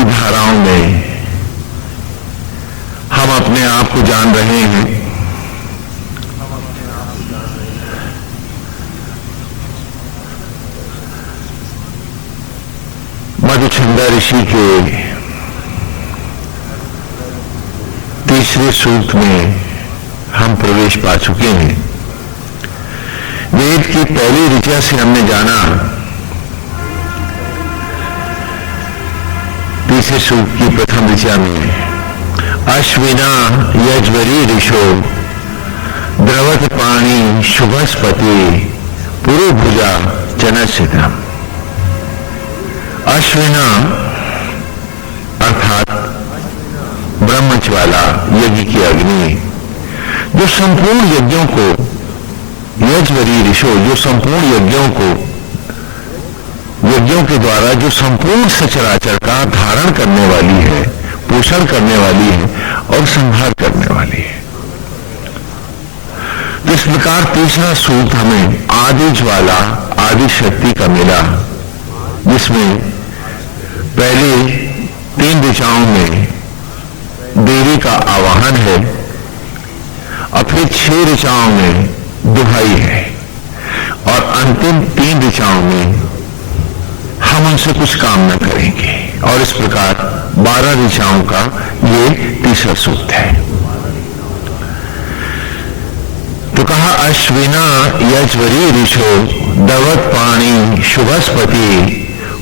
की धाराओं में हम अपने आप को जान रहे हैं। मधुचंदा ऋषि के तीसरे सूक्त में हम प्रवेश पा चुके हैं। वेद की पहली ऋचा से हमने जाना, तीसरे सूक्त की प्रथम ऋचा में अश्विना यज्वरी ऋषो द्रवत पाणी शुभस्पति पुरुभुजा जनसितम। अश्विना अर्थात ब्रह्मज्वाला, यज्ञ की अग्नि, जो संपूर्ण यज्ञों को, यज्वरी ऋषो, जो संपूर्ण यज्ञों के द्वारा जो संपूर्ण सचराचर का धारण करने वाली है, पोषण करने वाली है और संहार करने वाली है। तो इस प्रकार तीसरा सूक्त हमें आदि ज्वाला, आदि शक्ति का मिला, जिसमें पहले 3 दिशाओं में देवी का आवाहन है और फिर 6 ऋचाओं में दुहाई है और अंतिम 3 ऋचाओं में हम उनसे कुछ काम न करेंगे। और इस प्रकार 12 ऋचाओं का ये तीसरा सूक्त है। तो कहा अश्विना यज्वरी ऋषो दवत पाणी शुभस्पति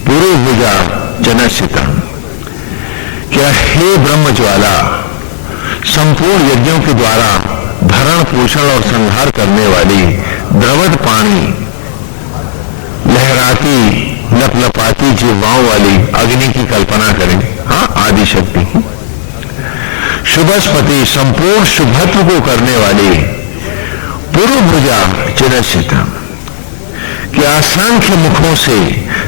पुरुभुजा जनसितम। क्या हे ब्रह्म ज्वाला, संपूर्ण यज्ञों के द्वारा भरण पोषण और संहार करने वाली द्रवत पानी, लहराती लपलपाती जिह्वाओं वाली अग्नि की कल्पना करें, हाँ, आदि शक्ति की। शुभस्पति, संपूर्ण शुभत्व को करने वाली पुरुभुजा जनसितम। कि असंख्य मुखों से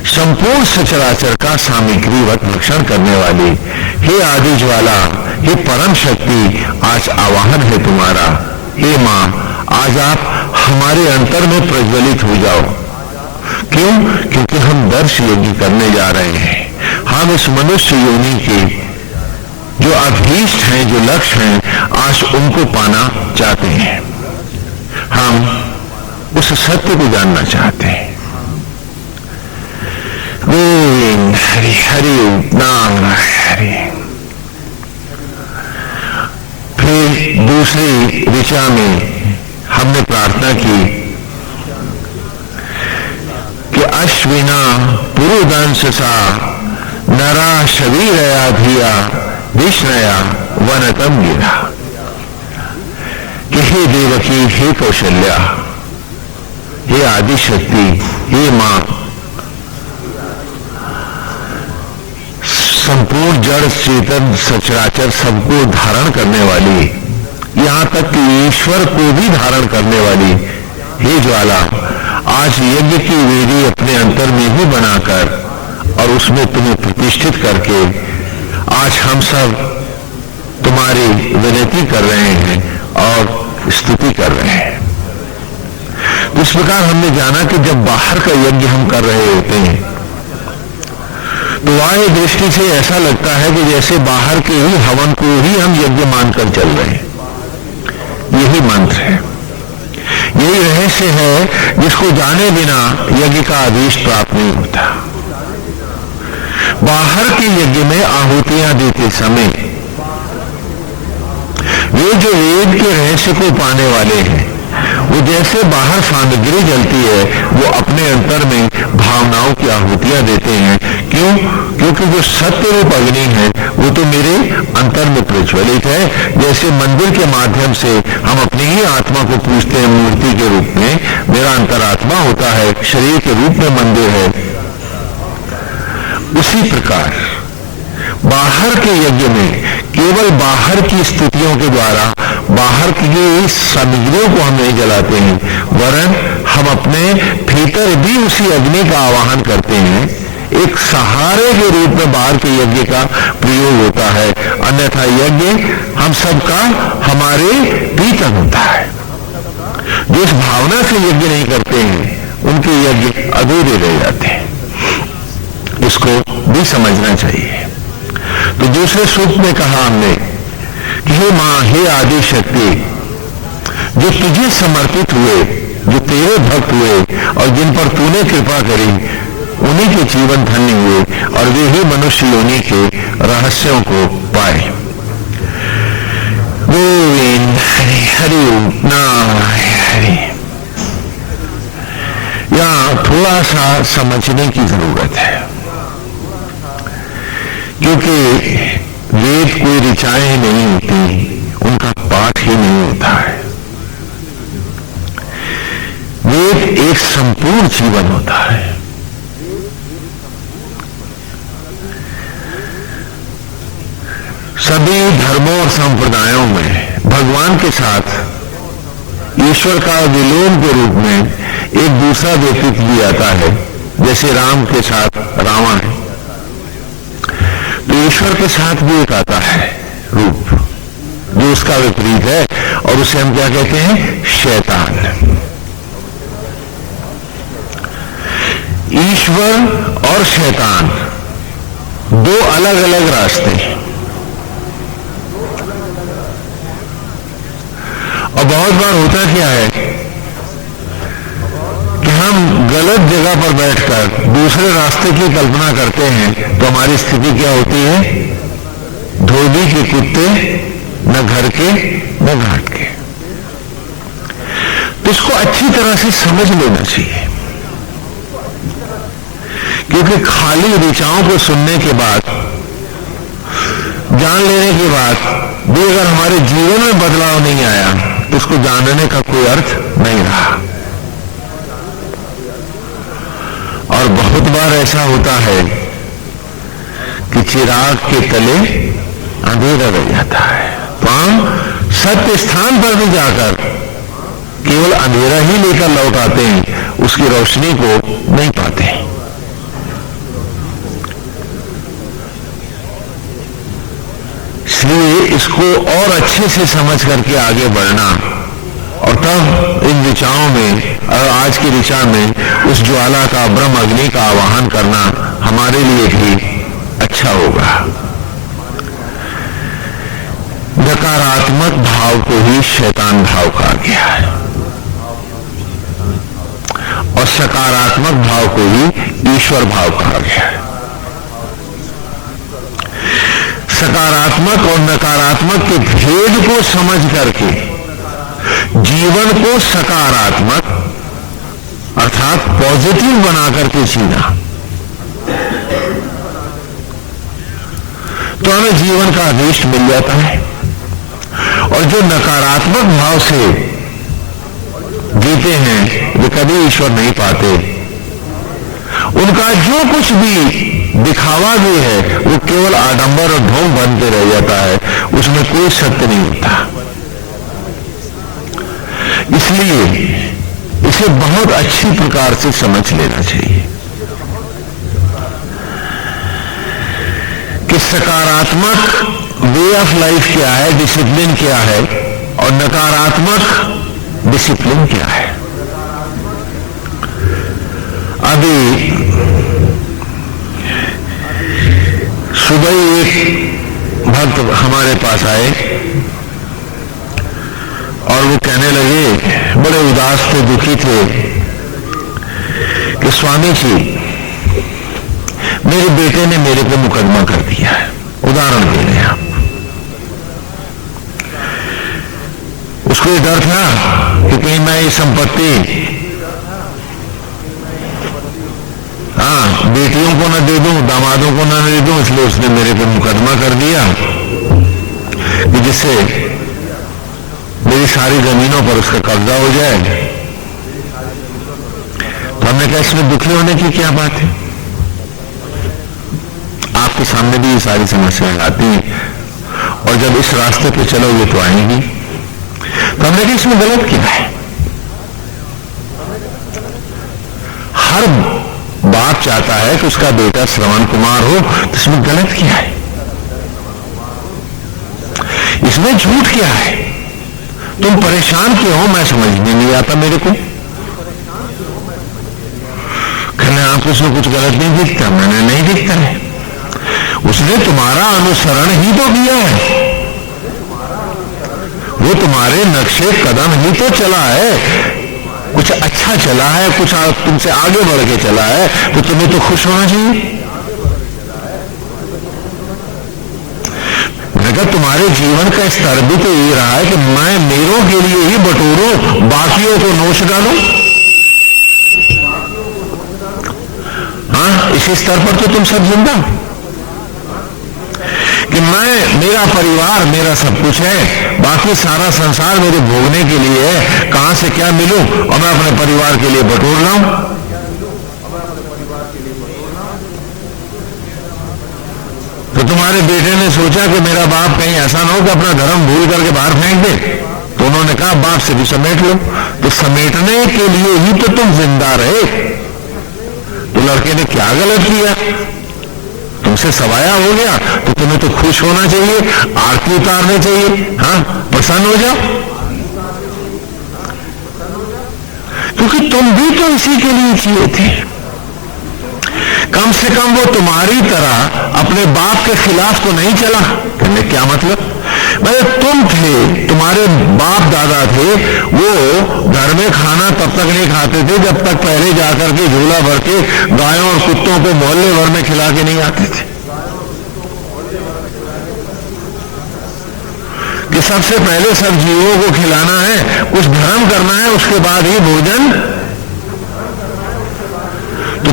संपूर्ण सचराचर का सामग्रीवत भक्षण करने वाली हे आदि ज्वाला, हे परम शक्ति, आज आवाहन है तुम्हारा। हे मां, आज आप हमारे अंतर में प्रज्वलित हो जाओ। क्यों? क्योंकि हम दर्श यज्ञ करने जा रहे हैं। हम इस मनुष्य योनि के जो अभीष्ट हैं, जो लक्ष्य हैं, आज उनको पाना चाहते हैं। हम उस सत्य को जानना चाहते हैं। गोविंद हरि हरि नाम हरि। फिर दूसरी ऋचा में हमने प्रार्थना की कि अश्विना पुरुदंश सा नरा शरीरया धिया विष्णया वनतम गिरा। कि हे देवकी, हे कौशल्या, हे आदि शक्ति, हे मां, संपूर्ण जड़ चेतन सचराचर सबको धारण करने वाली, यहां तक कि ईश्वर को भी धारण करने वाली हे ज्वाला, आज यज्ञ की वेदी अपने अंतर में ही बनाकर और उसमें तुम्हें प्रतिष्ठित करके आज हम सब तुम्हारी विनती कर रहे हैं और स्तुति कर रहे हैं। इस प्रकार हमने जाना कि जब बाहर का यज्ञ हम कर रहे होते हैं तो बाह्य दृष्टि से ऐसा लगता है कि जैसे बाहर के ही हवन को ही हम यज्ञ मानकर चल रहे हैं। यही मंत्र है, यही रहस्य है जिसको जाने बिना यज्ञ का आदेश प्राप्त नहीं होता। बाहर के यज्ञ में आहुतियां देते समय वे जो वेद के रहस्य को पाने वाले हैं, वो जैसे बाहर सामग्री जलती है, वो अपने अंतर में भावनाओं की आहुतियां देते हैं। क्यों? क्योंकि जो सत्य रूप अग्नि है वो तो मेरे अंतर में प्रज्वलित है। जैसे मंदिर के माध्यम से हम अपनी ही आत्मा को पूजते हैं मूर्ति के रूप में, मेरा अंतरात्मा होता है, शरीर के रूप में मंदिर है। उसी प्रकार बाहर के यज्ञ में केवल बाहर की स्थितियों के द्वारा बाहर की सामग्रियों को हम नहीं जलाते हैं, वरन हम अपने भीतर भी उसी अग्नि का आवाहन करते हैं। एक सहारे के रूप में बाहर के यज्ञ का प्रयोग होता है, अन्यथा यज्ञ हम सबका हमारे भीतर होता है। जो इस भावना से यज्ञ नहीं करते हैं उनके यज्ञ अधूरे रह जाते हैं। इसको भी समझना चाहिए। दूसरे सूक्त में कहा हमने कि हे मां, हे आदि शक्ति, जो तुझे समर्पित हुए, जो तेरे भक्त हुए और जिन पर तूने कृपा करी, उन्हीं के जीवन धन्य हुए और वे ही मनुष्य योनि के रहस्यों को पाए। गोविंद हरि हरि नारायण। यहां थोड़ा सा समझने की जरूरत है, क्योंकि वेद कोई ऋचाएं नहीं होती, उनका पाठ ही नहीं होता है। वेद एक संपूर्ण जीवन होता है। सभी धर्मों और संप्रदायों में भगवान के साथ ईश्वर का विलोम के रूप में एक दूसरा व्यक्तित्व भी आता है। जैसे राम के साथ रावण है, तो ईश्वर के साथ भी एक आता है रूप जो उसका विपरीत है, और उसे हम क्या कहते हैं? शैतान। ईश्वर और शैतान दो अलग अलग रास्ते हैं। और बहुत बार होता क्या है कि हम गलत जगह पर बैठकर दूसरे रास्ते की कल्पना करते हैं, तो हमारी स्थिति क्या होती है? धोबी के कुत्ते, न घर के न घाट के। तो इसको अच्छी तरह से समझ लेना चाहिए, क्योंकि खाली ऋचाओं को सुनने के बाद, जान लेने के बाद भी अगर हमारे जीवन में बदलाव नहीं आया, तो उसको जानने का कोई अर्थ नहीं रहा। और बहुत बार ऐसा होता है कि चिराग के तले अंधेरा रह जाता है, तो हम सत्य स्थान पर भी जाकर केवल अंधेरा ही लेकर लौट आते हैं, उसकी रोशनी को नहीं पाते। इसलिए इसको और अच्छे से समझ करके आगे बढ़ना, और तब इन ऋचाओं में और आज की ऋचा में उस ज्वाला का, ब्रह्म अग्नि का आवाहन करना हमारे लिए भी अच्छा होगा। नकारात्मक भाव को ही शैतान भाव कहा गया है, और सकारात्मक भाव को ही ईश्वर भाव कहा गया है। सकारात्मक और नकारात्मक के भेद को समझ करके जीवन को सकारात्मक अर्थात पॉजिटिव बना करके जीना, तो हमें जीवन का अभीष्ट मिल जाता है। और जो नकारात्मक भाव से जीते हैं, वे कभी ईश्वर नहीं पाते। उनका जो कुछ भी दिखावा भी है, वो केवल आडंबर और ढोंग बन के रह जाता है, उसमें कोई सत्य नहीं होता। इसलिए इसे बहुत अच्छी प्रकार से समझ लेना चाहिए कि सकारात्मक वे ऑफ लाइफ क्या है, डिसिप्लिन क्या है, और नकारात्मक डिसिप्लिन क्या है। अभी सुबह ही एक भक्त हमारे पास आए और वो कहने लगे, बड़े उदास थे, दुखी थे, कि स्वामी जी, मेरे बेटे ने मेरे पे मुकदमा कर दिया है। उदाहरण दे रहे हैं आप। उसको ये डर था कि कहीं मैं ये संपत्ति बेटियों को न दे दूं, दामादों को न दे दूं, इसलिए उसने मेरे पे मुकदमा कर दिया कि जिससे मेरी सारी जमीनों पर उसका कब्जा हो जाए। तो हमने कहा, इसमें दुखी होने की क्या बात है? आपके सामने भी ये सारी समस्याएं आती हैं, और जब इस रास्ते पे चलोगे तो आएंगी। तो हमने कहा, इसमें गलत क्या है? हर बाप चाहता है कि उसका बेटा श्रवण कुमार हो, तो इसमें गलत क्या है? इसमें झूठ क्या है? तुम परेशान क्यों हो? मैं समझ में नहीं आता मेरे को। कहने, आपको इसमें कुछ गलत नहीं दिखता? मैंने नहीं दिखता है। उसने तुम्हारा अनुसरण ही तो किया है, वो तुम्हारे नक्शे कदम ही तो चला है, कुछ अच्छा चला है, कुछ तुमसे आगे बढ़ के चला है, तो तुम्हें तो खुश होना चाहिए। मगर तुम्हारे जीवन का स्तर भी तो ये रहा है कि मैं मेरों के लिए ही बटोरूं, बाकियों को नोच डालूं। हाँ, इसी स्तर पर तो तुम सब जिंदा कि मेरा परिवार मेरा सब कुछ है, बाकी सारा संसार मेरे भोगने के लिए है, कहां से क्या मिलूं और मैं अपने परिवार के लिए बटोर लाऊं। तो तुम्हारे बेटे ने सोचा कि मेरा बाप कहीं ऐसा ना हो कि अपना धर्म भूल करके बाहर फेंक दे, तो उन्होंने कहा बाप से भी समेट लो। तो समेटने के लिए ही तो तुम जिंदा रहे। तो लड़के ने क्या गलत किया, तुमसे सवाया हो गया, तो तुम्हें तो खुश होना चाहिए, आरती उतारनी चाहिए, हाँ प्रसन्न हो जाओ, क्योंकि तुम भी तो इसी के लिए किए थे। कम से कम वो तुम्हारी तरह अपने बाप के खिलाफ तो नहीं चला। कहने क्या मतलब, भाई तुम थे, तुम्हारे बाप दादा थे, वो घर में खाना तब तक नहीं खाते थे जब तक पहले जाकर के झूला भर के गायों और कुत्तों को मोहल्ले भर में खिला के नहीं आते थे। कि सबसे पहले सब जीवों को खिलाना है, कुछ धर्म करना है, उसके बाद ही भोजन। तो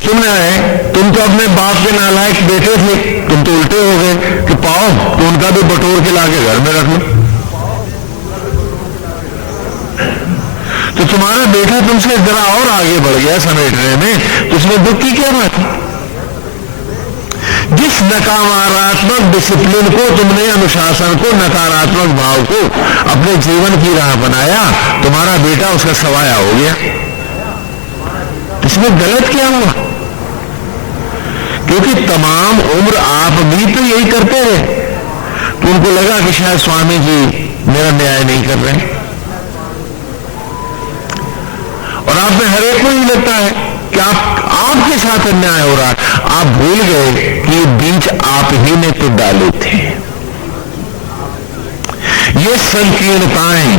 तुम तो अपने बाप के नालायक बेटे थे, तुम तो उल्टे हो गए कि पाओ तो उनका भी बटोर के लाके घर में रख लो। तो तुम्हारा बेटा तुमसे जरा और आगे बढ़ गया समेटने में, तो उसमें दुख की क्या बात है। जिस नकारात्मक डिसिप्लिन को तुमने, अनुशासन को, नकारात्मक भाव को अपने जीवन की राह बनाया, तुम्हारा बेटा उसका सवाया हो गया। इसमें गलत क्या हुआ, क्योंकि तमाम उम्र आप भी तो यही करते रहे, तो उनको लगा कि शायद स्वामी जी मेरा न्याय नहीं कर रहे, और आप में हर एक को ही लगता है कि आपके साथ अन्याय हो रहा है। आप भूल गए कि बीज आप ही ने तो डाले थे। ये संकीर्णताएं,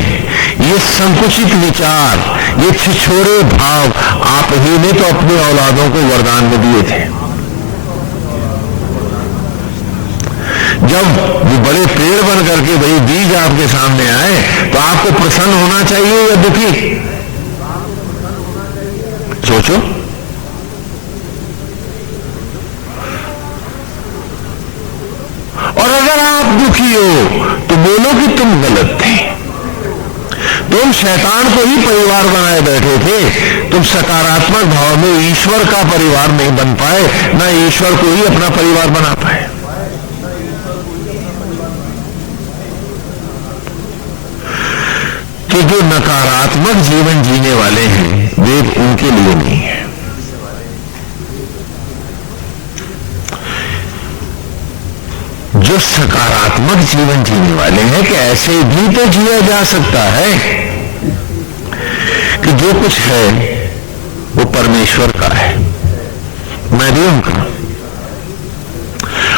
ये संकुचित विचार, ये छिछोरे भाव आप ही ने तो अपने औलादों को वरदान में दिए थे। जब वो बड़े पेड़ बन करके भाई बीज आपके सामने आए, तो आपको प्रसन्न होना चाहिए या दुखी, सोचो। और अगर आप दुखी हो तो बोलो कि तुम गलत थे, तुम शैतान को ही परिवार बनाए बैठे थे, तुम सकारात्मक भाव में ईश्वर का परिवार नहीं बन पाए, ना ईश्वर को ही अपना परिवार बना पाए। तो जो नकारात्मक जीवन जीने वाले हैं वे उनके लिए नहीं है। जो सकारात्मक जीवन जीने वाले हैं कि ऐसे भी तो जिया जा सकता है कि जो कुछ है वो परमेश्वर का है, मैं भी उनका,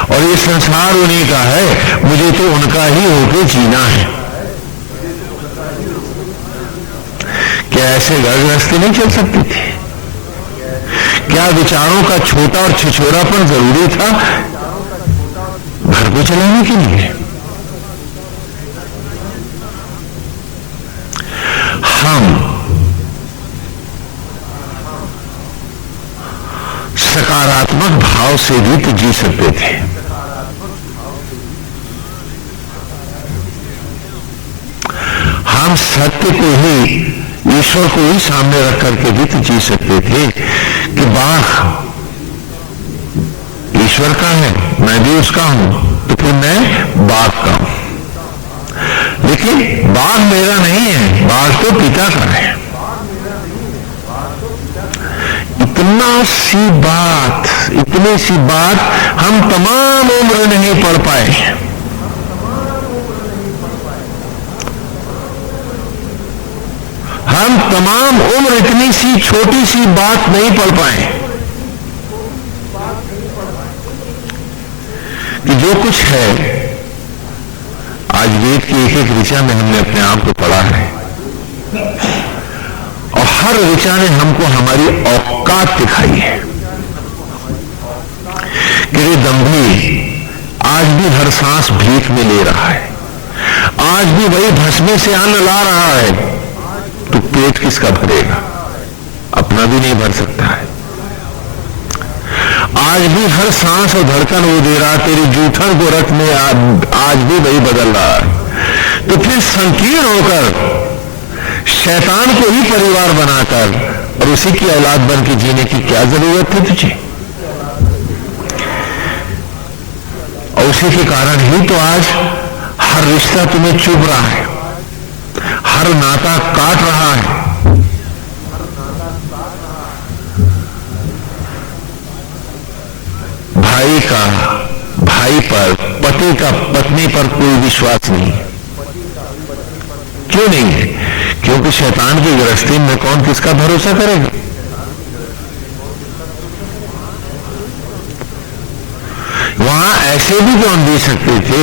और ये संसार उन्हीं का है, मुझे तो उनका ही होके जीना है। क्या ऐसे घर गृहस्थी नहीं चल सकती थी? क्या विचारों का छोटा और छिछोरापन जरूरी था घर को चलाने के लिए? हम सकारात्मक भाव से भी तो जी सकते थे। हम सत्य को ही, ईश्वर को ही सामने रख करके भी तो जी सकते थे कि बाघ ईश्वर का है, मैं भी उसका हूं, तो फिर मैं बाघ का हूं। लेकिन बाघ मेरा नहीं है, बाघ तो पिता का है। इतनी सी बात हम तमाम उम्र नहीं पढ़ पाए। हम तमाम उम्र इतनी सी छोटी सी बात नहीं पढ़ पाए जो कुछ है आज वेद की एक एक ऋचा में हमने अपने आप को पढ़ा है, और हर ऋचा ने हमको हमारी औकात दिखाई है कि रे दंभी आज भी हर सांस भीख में ले रहा है, आज भी वही भस्मे से अन्न ला रहा है, तो पेट किसका भरेगा? अपना भी नहीं भर सकता है। आज भी हर सांस और धड़कन वो दे रहा, तेरी जूठन को रख में आज भी वही बदल रहा है। तो फिर संकीर्ण होकर शैतान को ही परिवार बनाकर और उसी की औलाद बन के जीने की क्या जरूरत है तुझे? और उसी के कारण ही तो आज हर रिश्ता तुम्हें चुभ रहा है, हर नाता काट रहा है। भाई का भाई पर, पति का पत्नी पर कोई विश्वास नहीं। क्यों नहीं है? क्योंकि शैतान की गृहस्थी में कौन किसका भरोसा करेगा? वहां ऐसे भी कौन दे सकते थे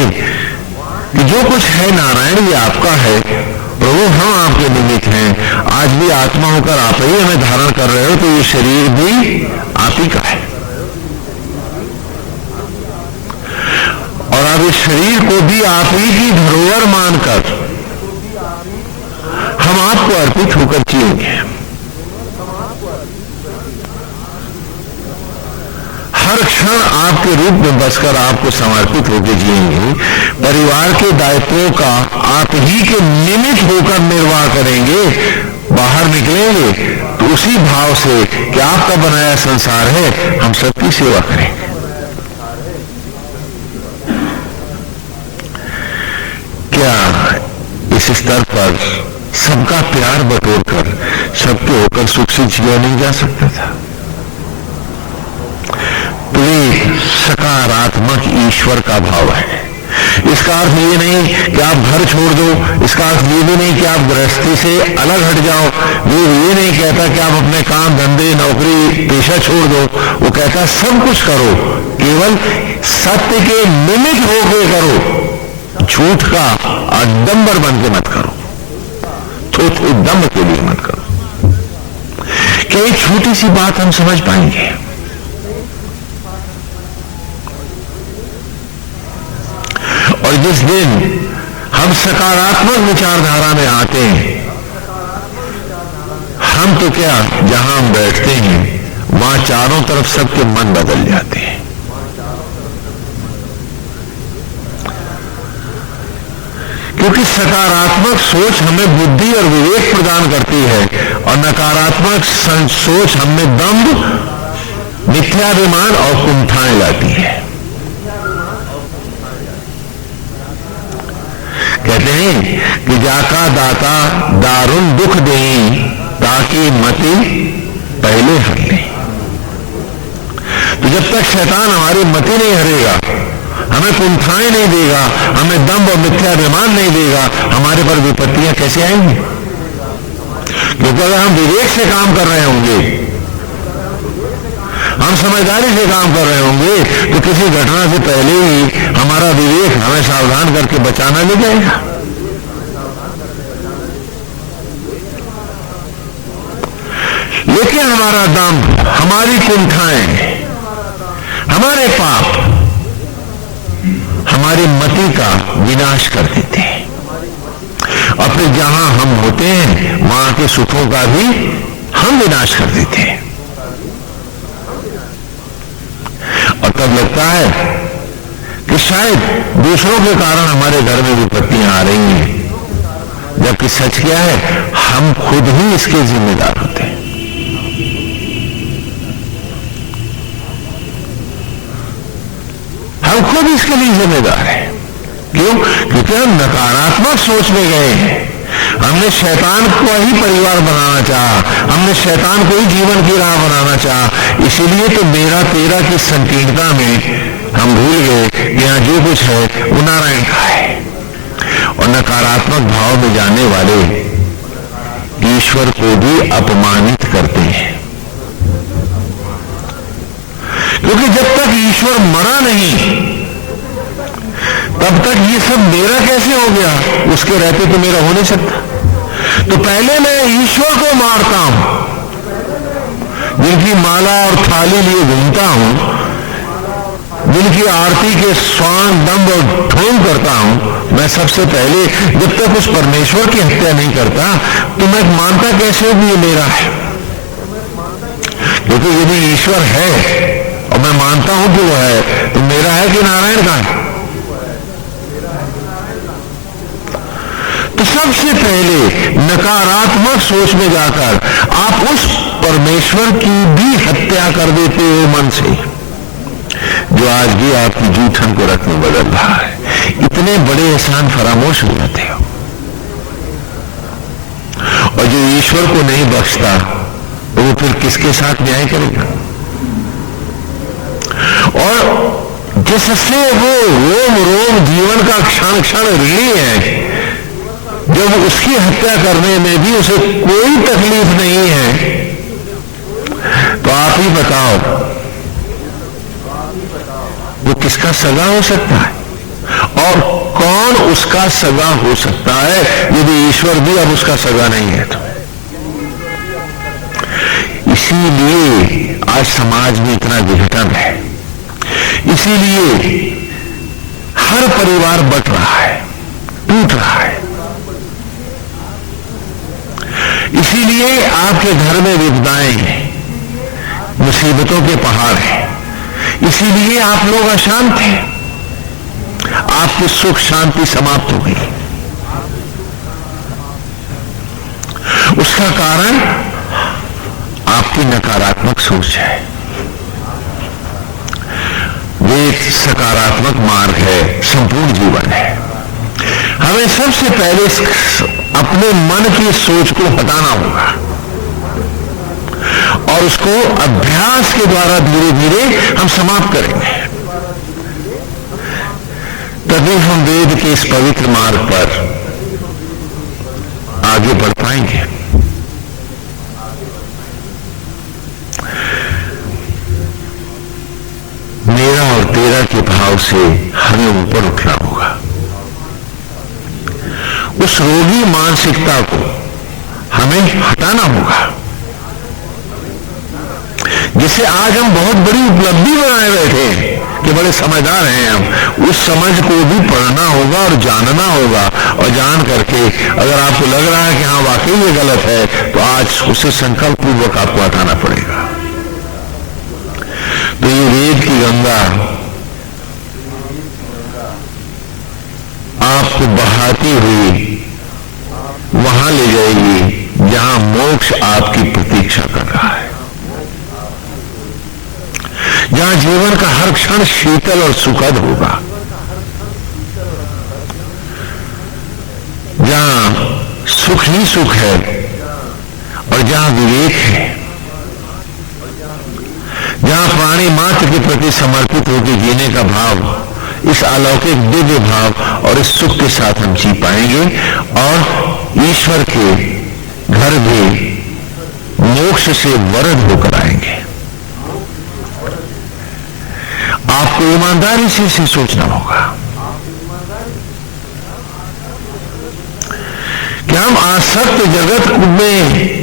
कि जो कुछ है नारायण ये आपका है, प्रभु हम आपके निमित्त हैं, आज भी आत्मा होकर आप ही हमें धारण कर रहे हो, तो ये शरीर भी आप ही का है, और अब इस शरीर को भी आप ही की धरोहर मानकर हम आपको अर्पित होकर जिएंगे। हर क्षण आपके रूप में बसकर आपको समर्पित होकर जिएंगे। परिवार के दायित्वों का आप ही के निमित्त होकर निर्वाह करेंगे। बाहर निकलेंगे तो उसी भाव से कि आपका बनाया संसार है, हम सबकी सेवा करेंगे। क्या इस स्तर पर सबका प्यार बटोर कर सबके होकर सुख से जिया नहीं जा सकता था? प्रेम सकारात्मक ईश्वर का भाव है। इसका अर्थ ये नहीं कि आप घर छोड़ दो, इसका अर्थ ये भी नहीं कि आप गृहस्थी से अलग हट जाओ। वो ये नहीं कहता कि आप अपने काम धंधे नौकरी पेशा छोड़ दो। वो कहता सब कुछ करो, केवल सत्य के निमित्त होकर करो, झूठ का आडंबर बन के मत करो, तो दम के लिए मत करो। क्या एक छोटी सी बात हम समझ पाएंगे? और जिस दिन हम सकारात्मक विचारधारा में आते हैं, हम तो क्या जहां हम बैठते हैं वहां चारों तरफ सबके मन बदल जाते हैं। क्योंकि सकारात्मक सोच हमें बुद्धि और विवेक प्रदान करती है, और नकारात्मक सोच हमें दंभ, मिथ्याभिमान और कुंठाएं लाती है। कहते हैं कि जाका दाता दारुण दुख दें ताकि मति पहले हर ले। तो जब तक शैतान हमारी मति नहीं हरेगा, हमें कुंठाएं नहीं देगा, हमें दंभ और मिथ्याभिमान नहीं देगा, हमारे पर विपत्तियां कैसे आएंगी? क्योंकि अगर हम विवेक से काम कर रहे होंगे, हम समझदारी से काम कर रहे होंगे, तो किसी घटना से पहले ही हमारा विवेक हमें सावधान करके बचाना ले जाएगा। लेकिन हमारा दंभ, हमारी कुंठाएं, हमारे पाप हमारी मति का विनाश कर देते हैं, और फिर जहां हम होते हैं वहां के सुखों का भी हम विनाश कर देते हैं। और तब लगता है कि शायद दूसरों के कारण हमारे घर में विपत्तियां आ रही हैं, जबकि सच क्या है, हम खुद ही इसके जिम्मेदार होते हैं। हम खुद इसके लिए जिम्मेदार हैं। क्यों? क्योंकि हम नकारात्मक सोच में गए हैं। हमने शैतान को ही परिवार बनाना चाहा, हमने शैतान को ही जीवन की राह बनाना चाहा। इसीलिए तो मेरा तेरा की संकीर्णता में हम भूल गए कि यहां जो कुछ है वो नारायण का है। और नकारात्मक भाव में जाने वाले ईश्वर को भी अपमानित करते हैं, क्योंकि जब तक ईश्वर मरा नहीं अब मेरा कैसे हो गया? उसके रहते तो मेरा हो नहीं सकता। तो पहले मैं ईश्वर को मारता हूं, जिनकी माला और थाली लिए घूमता हूं, जिनकी आरती के स्वांग दम्भ और ढोंग करता हूं। मैं सबसे पहले जब तक उस परमेश्वर की हत्या नहीं करता तो मैं मानता कैसे हूं कि ये मेरा है? क्योंकि यदि ईश्वर है और मैं मानता हूं कि वो है, तो मेरा है कि नारायण का है? तो सबसे पहले नकारात्मक सोच में जाकर आप उस परमेश्वर की भी हत्या कर देते हो मन से, जो आज भी आपकी जूठन को रत्न में बदल रहा है। इतने बड़े एहसान फरामोश हो जाते हो। और जो ईश्वर को नहीं बख्शता वो फिर किसके साथ न्याय करेगा? और जिससे वो रोम रोम जीवन का क्षण क्षण ऋणी है, जब उसकी हत्या करने में भी उसे कोई तकलीफ नहीं है, तो आप ही बताओ वो किसका सगा हो सकता है? और कौन उसका सगा हो सकता है यदि ईश्वर भी अब उसका सगा नहीं है? तो इसीलिए आज समाज में इतना विघटन है, इसीलिए हर परिवार बट रहा है, टूट रहा है, इसीलिए आपके घर में विपदाएं हैं, मुसीबतों के पहाड़ हैं, इसीलिए आप लोग अशांत हैं, आपकी सुख शांति समाप्त हो गई। उसका कारण आपकी नकारात्मक सोच है। वे सकारात्मक मार्ग है, संपूर्ण जीवन है। हमें सबसे पहले अपने मन की सोच को हटाना होगा और उसको अभ्यास के द्वारा धीरे धीरे हम समाप्त करेंगे। तभी हम वेद के इस पवित्र मार्ग पर आगे बढ़ पाएंगे। मेरा और तेरा के भाव से हमें ऊपर उठना होगा। उस रोगी मानसिकता को हमें हटाना होगा, जिसे आज हम बहुत बड़ी उपलब्धि बनाए बैठे हैं कि बड़े समझदार हैं हम। उस समझ को भी पढ़ना होगा और जानना होगा, और जान करके अगर आपको लग रहा है कि हाँ वाकई ये गलत है, तो आज उसे संकल्प पूर्वक आपको हटाना पड़ेगा। तो ये वेद की गंगा आपको बहाती हुई वहां ले जाएगी जहां मोक्ष आपकी प्रतीक्षा कर रहा है, जहां जीवन का हर क्षण शीतल और सुखद होगा, जहां सुख ही सुख है और जहां विवेक है, जहां प्राणी मात्र के प्रति समर्पित होकर जीने का भाव, इस अलौकिक दिव्य भाव और इस सुख के साथ हम जी पाएंगे और ईश्वर के घर भी मोक्ष से वरद होकर आएंगे। आपको ईमानदारी से इसे सोचना होगा कि हम आसक्त जगत में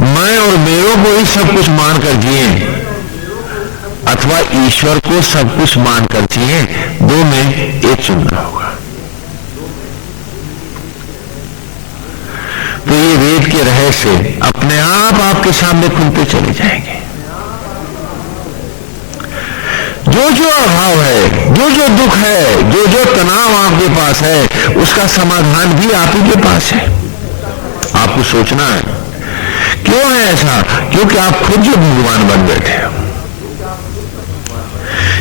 मैं और मेरों को ही सब कुछ मानकर जिए अथवा ईश्वर को सब कुछ मानकर जिए, दो में एक चुनना होगा। तो ये वेद के रहस्य अपने आप आपके सामने खुलते चले जाएंगे। जो जो अभाव है, जो जो दुख है, जो जो तनाव आपके पास है, उसका समाधान भी आप ही के पास है। आपको सोचना है क्यों है ऐसा? क्योंकि आप खुद जो भगवान बन बैठे हो।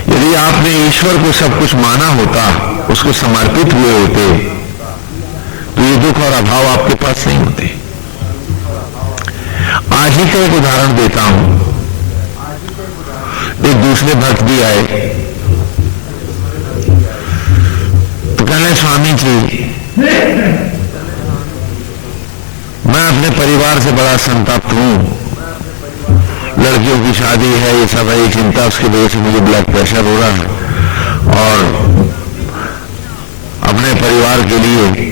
यदि आपने ईश्वर को सब कुछ माना होता, उसको समर्पित हुए होते, तो ये दुख और अभाव आपके पास नहीं होते। आज ही का एक उदाहरण देता हूं। एक दूसरे भक्त भी आए तो कहने, स्वामी जी मैं अपने परिवार से बड़ा संतप्त हूं, लड़कियों की शादी है, ये सब है, ये चिंता, उसकी वजह से मुझे ब्लड प्रेशर हो रहा है और अपने परिवार के लिए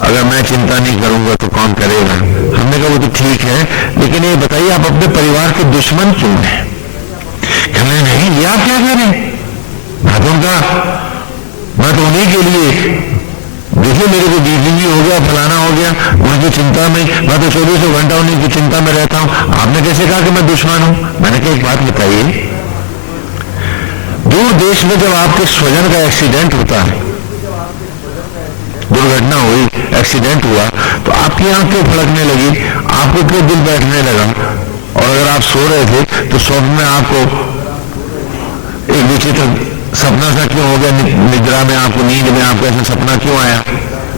अगर मैं चिंता नहीं करूंगा तो कौन करेगा। हमने कहा वो तो ठीक है, लेकिन ये बताइए आप अपने परिवार के दुश्मन क्यों हैं? कहने नहीं, ये आप क्या करें? मैं तो उन्हीं के लिए, देखिए मेरे को बीपी हो गया, फलाना हो गया, उनकी चिंता में मैं तो 24 घंटा उन्हीं की चिंता में रहता हूं। आपने कैसे कहा कि मैं दुश्मन हूं? मैंने कहा एक बात बताइए, दूर देश में जब आपके स्वजन का एक्सीडेंट होता है, दुर्घटना हुई, एक्सीडेंट हुआ, तो आपकी आंख क्यों फड़कने लगी? आपको क्यों दिल बैठने लगा? और अगर आप सो रहे थे तो स्वप्न में आपको एक विचित्र सपना सा क्यों हो गया? निद्रा में आपको, नींद में आपको ऐसा सपना क्यों आया?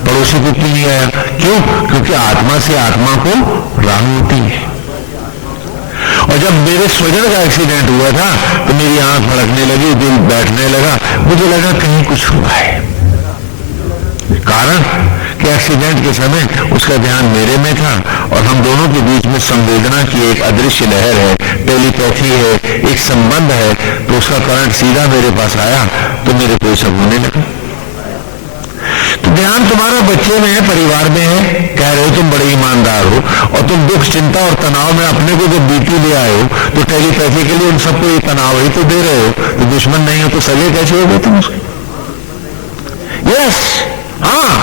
पड़ोसी को क्यों नहीं आया? क्यों? क्योंकि आत्मा से आत्मा को राह होती है। और जब मेरे स्वजन का एक्सीडेंट हुआ था तो मेरी आंख फड़कने लगी, दिल बैठने लगा, मुझे लगा कहीं कुछ हुआ है। कारण कि एक्सीडेंट के समय उसका ध्यान मेरे में था और हम दोनों के बीच में संवेदना की एक अदृश्य लहर है, टेलीपैथी है, एक संबंध है। तो उसका करंट सीधा मेरे पास आया तो मेरे को सब होने लगा। तो ध्यान तुम्हारा बच्चे में है, परिवार में है, कह रहे हो तुम बड़े ईमानदार हो, और तुम दुख, चिंता और तनाव में अपने को जब बीपी ले आए हो तो टेलीपैथी के लिए उन सबको ये तनाव ही तो दे रहे हो। तो दुश्मन नहीं हो तो सगे कैसे हो गए तुम उसके? यस, हाँ,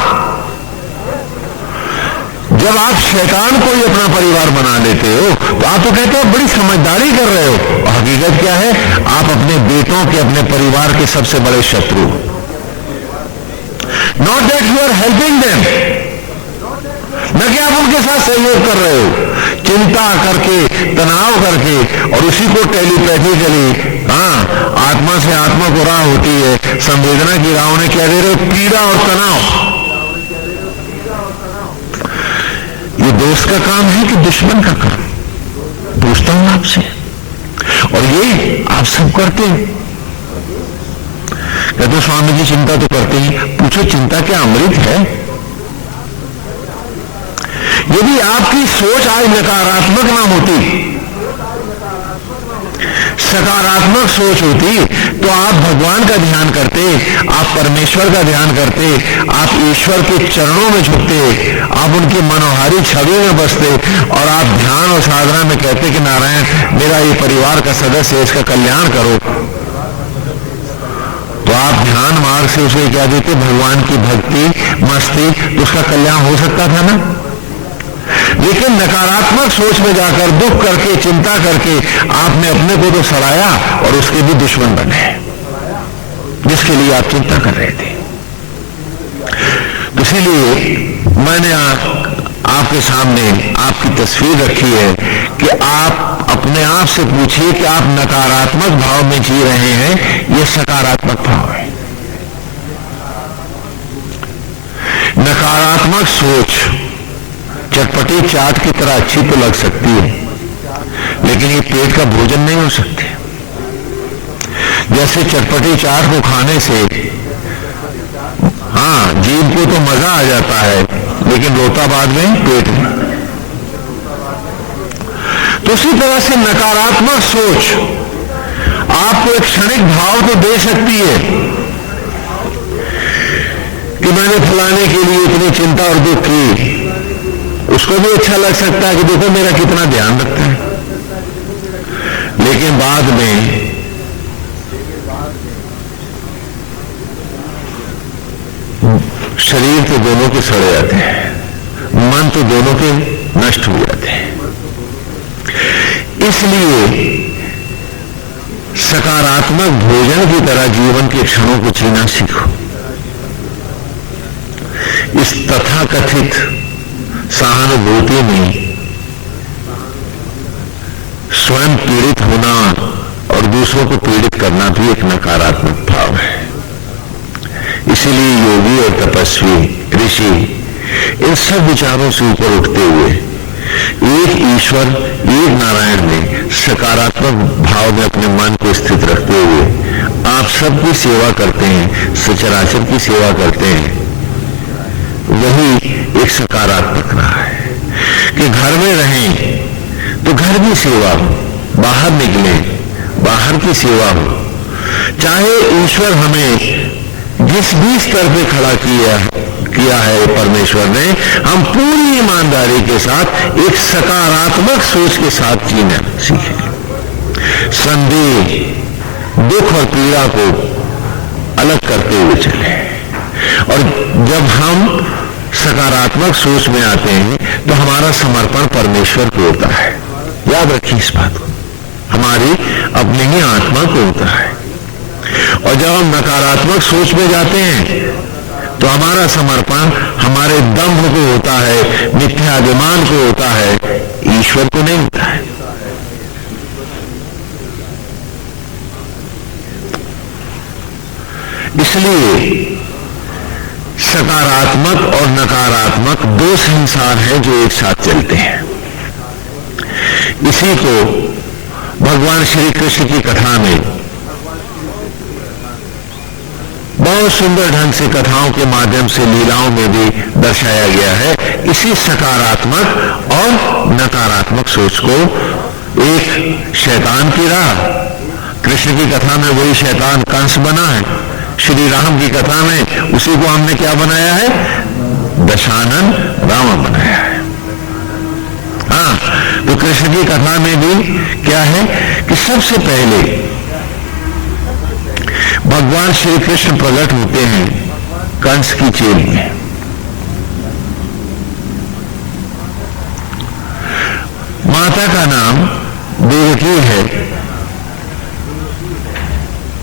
जब आप शैतान को ही अपना परिवार बना लेते हो तो आप तो कहते हो बड़ी समझदारी कर रहे हो, और हकीकत क्या है? आप अपने बेटों के, अपने परिवार के सबसे बड़े शत्रु। Not that you are helping them, न कि आप उनके साथ सहयोग कर रहे हो, चिंता करके, तनाव करके, और उसी को टेलीपैथिकली, हाँ, आत्मा से आत्मा को राह होती है, संवेदना की राह ने क्या दे रहे हो? पीड़ा और तनाव। ये दोस्त का काम है कि दुश्मन का काम? पूछता हूं आपसे। और ये आप सब करते हैं। कहते स्वामी जी चिंता तो करते ही। पूछो चिंता क्या अमृत है? यदि आपकी सोच आज नकारात्मक ना होती, सकारात्मक सोच होती, तो आप भगवान का ध्यान करते, आप परमेश्वर का ध्यान करते, आप ईश्वर के चरणों में झुकते, आप उनकी मनोहारी छवि में बसते, और आप ध्यान और साधना में कहते कि नारायण मेरा ये परिवार का सदस्य है, इसका कल्याण करो। तो आप ध्यान मार्ग से उसे क्या देते? भगवान की भक्ति, मस्ती, तो उसका कल्याण हो सकता था ना। लेकिन नकारात्मक सोच में जाकर, दुख करके, चिंता करके आपने अपने को तो सड़ाया और उसके भी दुश्मन बने, जिसके लिए आप चिंता कर रहे थे। इसीलिए मैंने आपके सामने आपकी तस्वीर रखी है कि आप अपने आप से पूछिए कि आप नकारात्मक भाव में जी रहे हैं, यह सकारात्मक भाव है। नकारात्मक सोच चटपटी चाट की तरह अच्छी तो लग सकती है, लेकिन ये पेट का भोजन नहीं हो सकती। जैसे चटपटी चाट को खाने से, हाँ, जीभ को तो मजा आ जाता है, लेकिन रोता बाद में पेट में। तो उसी तरह से नकारात्मक सोच आपको एक क्षणिक भाव तो दे सकती है कि मैंने फलाने के लिए इतनी चिंता और दुख की। उसको भी अच्छा लग सकता है कि देखो मेरा कितना ध्यान रखता है, लेकिन बाद में शरीर तो दोनों के सड़े जाते हैं, मन तो दोनों के नष्ट हो जाते हैं। इसलिए सकारात्मक भोजन की तरह जीवन के क्षणों को जीना सीखो। इस तथाकथित सहानुभूति में स्वयं पीड़ित होना और दूसरों को पीड़ित करना भी एक नकारात्मक भाव है। इसीलिए योगी और तपस्वी, ऋषि, इन सब विचारों से ऊपर उठते हुए एक ईश्वर, एक नारायण में सकारात्मक भाव में अपने मन को स्थित रखते हुए आप सबकी सेवा करते हैं, सचराचर की सेवा करते हैं। वही एक सकारात्मक रहा है कि घर में रहें तो घर की सेवा हो, बाहर निकले बाहर की सेवा हो, चाहे ईश्वर हमें जिस भी स्तर पे खड़ा किया है परमेश्वर ने, हम पूरी ईमानदारी के साथ एक सकारात्मक सोच के साथ जीना सीखें। संदेह, दुख और पीड़ा को अलग करते हुए चले। और जब हम सकारात्मक सोच में आते हैं तो हमारा समर्पण परमेश्वर को होता है। याद रखिए इस बात को, हमारी अपनी ही आत्मा को होता है। और जब हम नकारात्मक सोच में जाते हैं तो हमारा समर्पण हमारे दंभ को होता है, मिथ्याभिमान को होता है, ईश्वर को नहीं होता है। इसलिए सकारात्मक और नकारात्मक दो संसार हैं जो एक साथ चलते हैं। इसी को भगवान श्री कृष्ण की कथा में बहुत सुंदर ढंग से कथाओं के माध्यम से, लीलाओं में भी दर्शाया गया है। इसी सकारात्मक और नकारात्मक सोच को एक शैतान की राह, कृष्ण की कथा में वही शैतान कंस बना है, श्री राम की कथा में उसी को हमने क्या बनाया है, दशानन रावण बनाया है। हाँ, तो कृष्ण की कथा में भी क्या है कि सबसे पहले भगवान श्री कृष्ण प्रकट होते हैं कंस की जेल में। माता का नाम देवकी है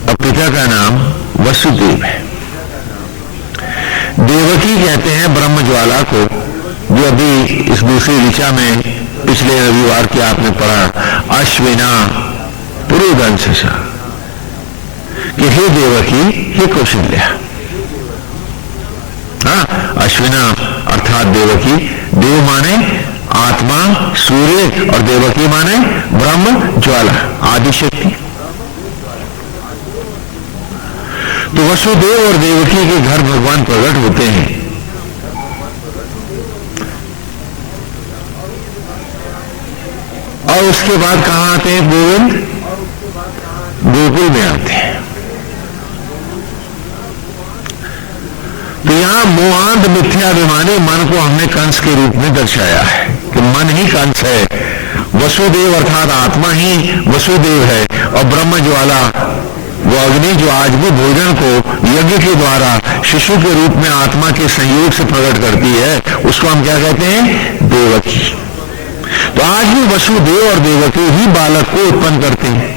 और पिता का नाम वसुदेव है। देवकी कहते हैं ब्रह्मज्वाला को, जो अभी इस दूसरी ऋचा में पिछले रविवार की आपने पढ़ा, अश्विना पुरुदंशा, कि हे देवकी, हे कौशल्या। हाँ, अश्विना अर्थात देवकी, देव माने आत्मा, सूर्य, और देवकी माने ब्रह्म ज्वाला, आदि शक्ति। तो वसुदेव और देवकी के घर भगवान प्रकट होते हैं। और उसके बाद कहां आते हैं गोविंद? गोकुल में आते हैं। तो यहां मोहांध मिथ्याभिमानी मन को हमने कंस के रूप में दर्शाया है कि मन ही कंस है, वसुदेव अर्थात आत्मा ही वसुदेव है, और ब्रह्म ज्वाला वो अग्नि जो आज भी भोजन को यज्ञ के द्वारा शिशु के रूप में आत्मा के संयोग से प्रकट करती है, उसको हम क्या कहते हैं? देवकी। तो आज भी वसुदेव और देवकी ही बालक को उत्पन्न करते हैं।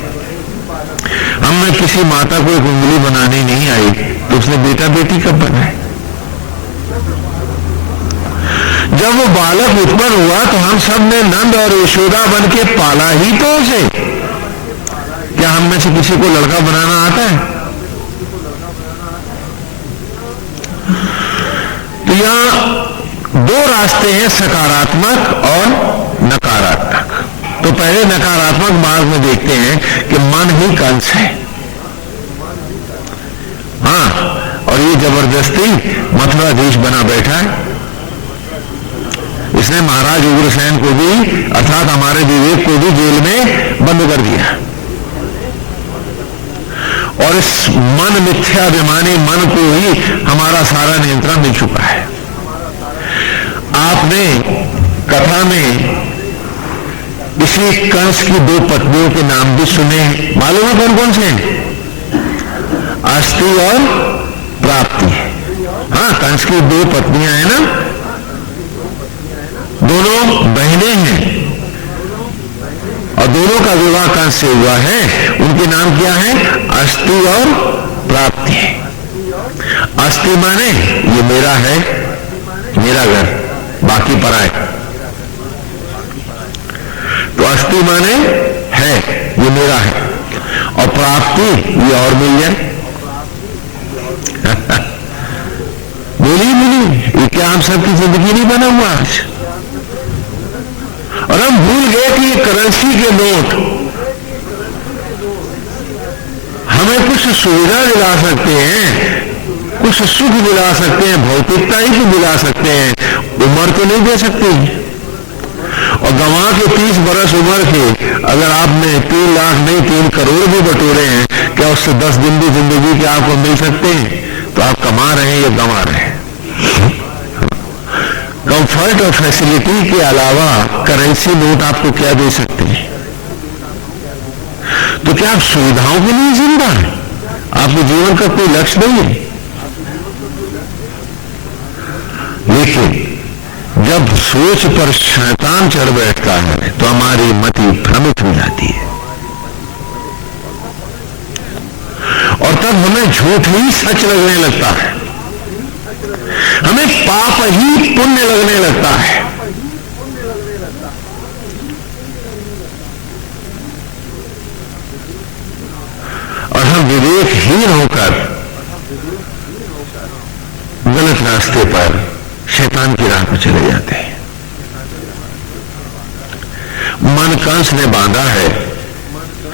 हमें किसी माता को एक उंगली बनानी नहीं आई तो उसने बेटा बेटी कब बनाए? जब वो बालक उत्पन्न हुआ तो हम सब ने नंद और यशोदा बन के पाला ही तो उसे। क्या हम में से किसी को लड़का बनाना आता है? तो यहां दो रास्ते हैं, सकारात्मक और नकारात्मक। तो पहले नकारात्मक मार्ग में देखते हैं कि मन ही कंस है। हाँ, और ये जबरदस्ती मथुराधीश बना बैठा है। इसने महाराज उग्रसेन को भी अर्थात हमारे विवेक को भी जेल में बंद कर दिया। और इस मन मिथ्याभिमानी मन को ही हमारा सारा नियंत्रण मिल चुका है। आपने कथा में इसी कंस की दो पत्नियों के नाम भी सुने, मालूम है कौन कौन से? अस्थि और प्राप्ति। हाँ, कंस की दो पत्नियां हैं ना, दोनों बहनें हैं और दोनों का विवाह कंस से हुआ है। उनके नाम क्या है? अस्थि और प्राप्ति। अस्थि माने ये मेरा है, मेरा घर, बाकी पराए। तो अस्थि माने है, ये मेरा है, और प्राप्ति ये और मिल जाए। बोली ये क्या हम सबकी जिंदगी नहीं बना हुआ आज? और हम भूल गए कि ये करेंसी के नोट हमें कुछ सुविधा दिला सकते हैं, कुछ सुख दिला सकते हैं, भौतिकता ही तो दिला सकते हैं, उम्र तो नहीं दे सकते। और गंवा के 30 बरस उम्र के अगर आपने 3 लाख नहीं 3 करोड़ भी बटोरे हैं, क्या उससे 10 दिन भी जिंदगी के आपको मिल सकते हैं? तो आप कमा रहे हैं या गंवा रहे हैं? कंफर्ट और फैसिलिटी के अलावा करेंसी नोट आपको क्या दे सकते हैं? तो क्या आप सुविधाओं के लिए जिंदा हैं? आपके जीवन का कोई लक्ष्य नहीं है। लेकिन जब सोच पर शैतान चढ़ बैठता है तो हमारी मति भ्रमित हो जाती है और तब हमें झूठ ही सच लगने लगता है, हमें पाप ही पुण्य लगने लगता है। और हम विवेकहीन होकर गलत रास्ते पर शैतान की राह पर चले जाते हैं। मन कंस ने बांधा है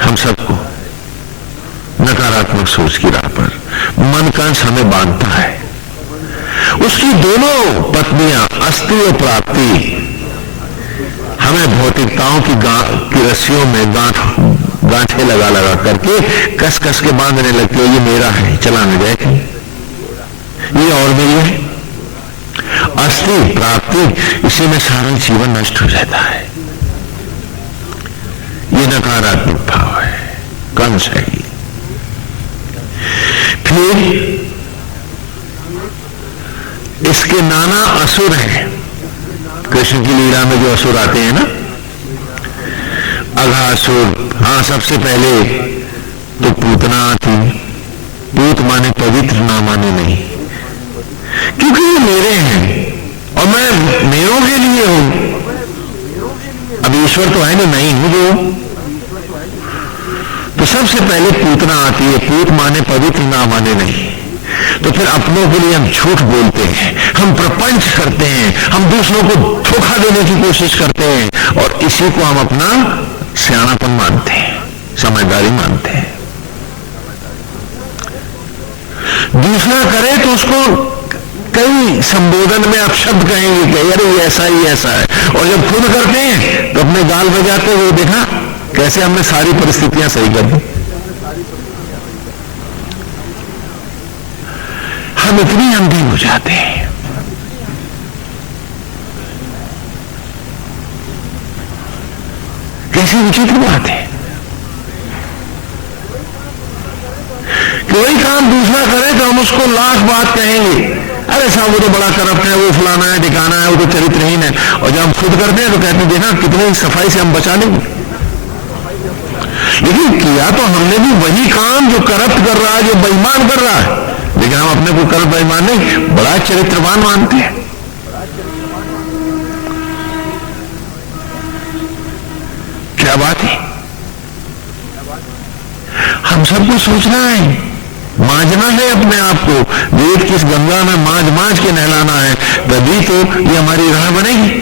हम सबको नकारात्मक सोच की राह पर। मन कंस हमें बांधता है। उसकी दोनों पत्नियां अस्थि और प्राप्ति हमें भौतिकताओं की रस्सियों में गांठे लगा लगा करके कस कस के बांधने लगती है। ये मेरा है, चला न जाए कहीं, ये और मेरी है। अस्थि प्राप्ति, इसी में सारा जीवन नष्ट हो जाता है। ये नकारात्मक भाव है, कंस है। फिर इसके नाना असुर हैं। कृष्ण की लीला में जो असुर आते हैं ना, अघासुर। हाँ, सबसे पहले तो पूतना आती। पूत माने पवित्र, ना माने नहीं, क्योंकि ये मेरे हैं और मैं मेरों के लिए हूं। अब ईश्वर तो है ना, नहीं हूं जो। तो सबसे पहले पूतना आती है। पूत माने पवित्र, ना माने नहीं। तो फिर अपनों के लिए हम झूठ बोलते हैं, हम प्रपंच करते हैं, हम दूसरों को धोखा देने की कोशिश करते हैं और इसी को हम अपना सियाणापन मानते हैं, समझदारी मानते हैं। दूसरा करे तो उसको कई संबोधन में आप शब्द कहेंगे कि अरे ये ऐसा ही ऐसा है, और जब खुद करते हैं तो अपने गाल बजाते हुए देखा कैसे हमने सारी परिस्थितियां सही कर दी। हम इतनी अंधी हो जाते हैं। कैसी विचित्र बात है कि वही काम दूसरा करे तो हम उसको लाख बात कहेंगे, अरे साहब वो तो बड़ा करप्ट है, वो फलाना है, ठिकाना है, वो तो चरित्रहीन है। और जब हम खुद करते हैं तो कहते हैं देखा कितनी सफाई से हम बचा लेंगे। लेकिन किया तो हमने भी वही काम जो करप्ट कर रहा है, जो बेईमान कर रहा है, लेकिन हम अपने को करप्ट बेईमान नहीं, बड़ा चरित्रवान मानते हैं। क्या बात है। हम सबको सोचना है, मांझना है अपने आप को। वेद किस गंगा में मांझ मांझ के नहलाना है, तभी तो ये हमारी राह बनेगी।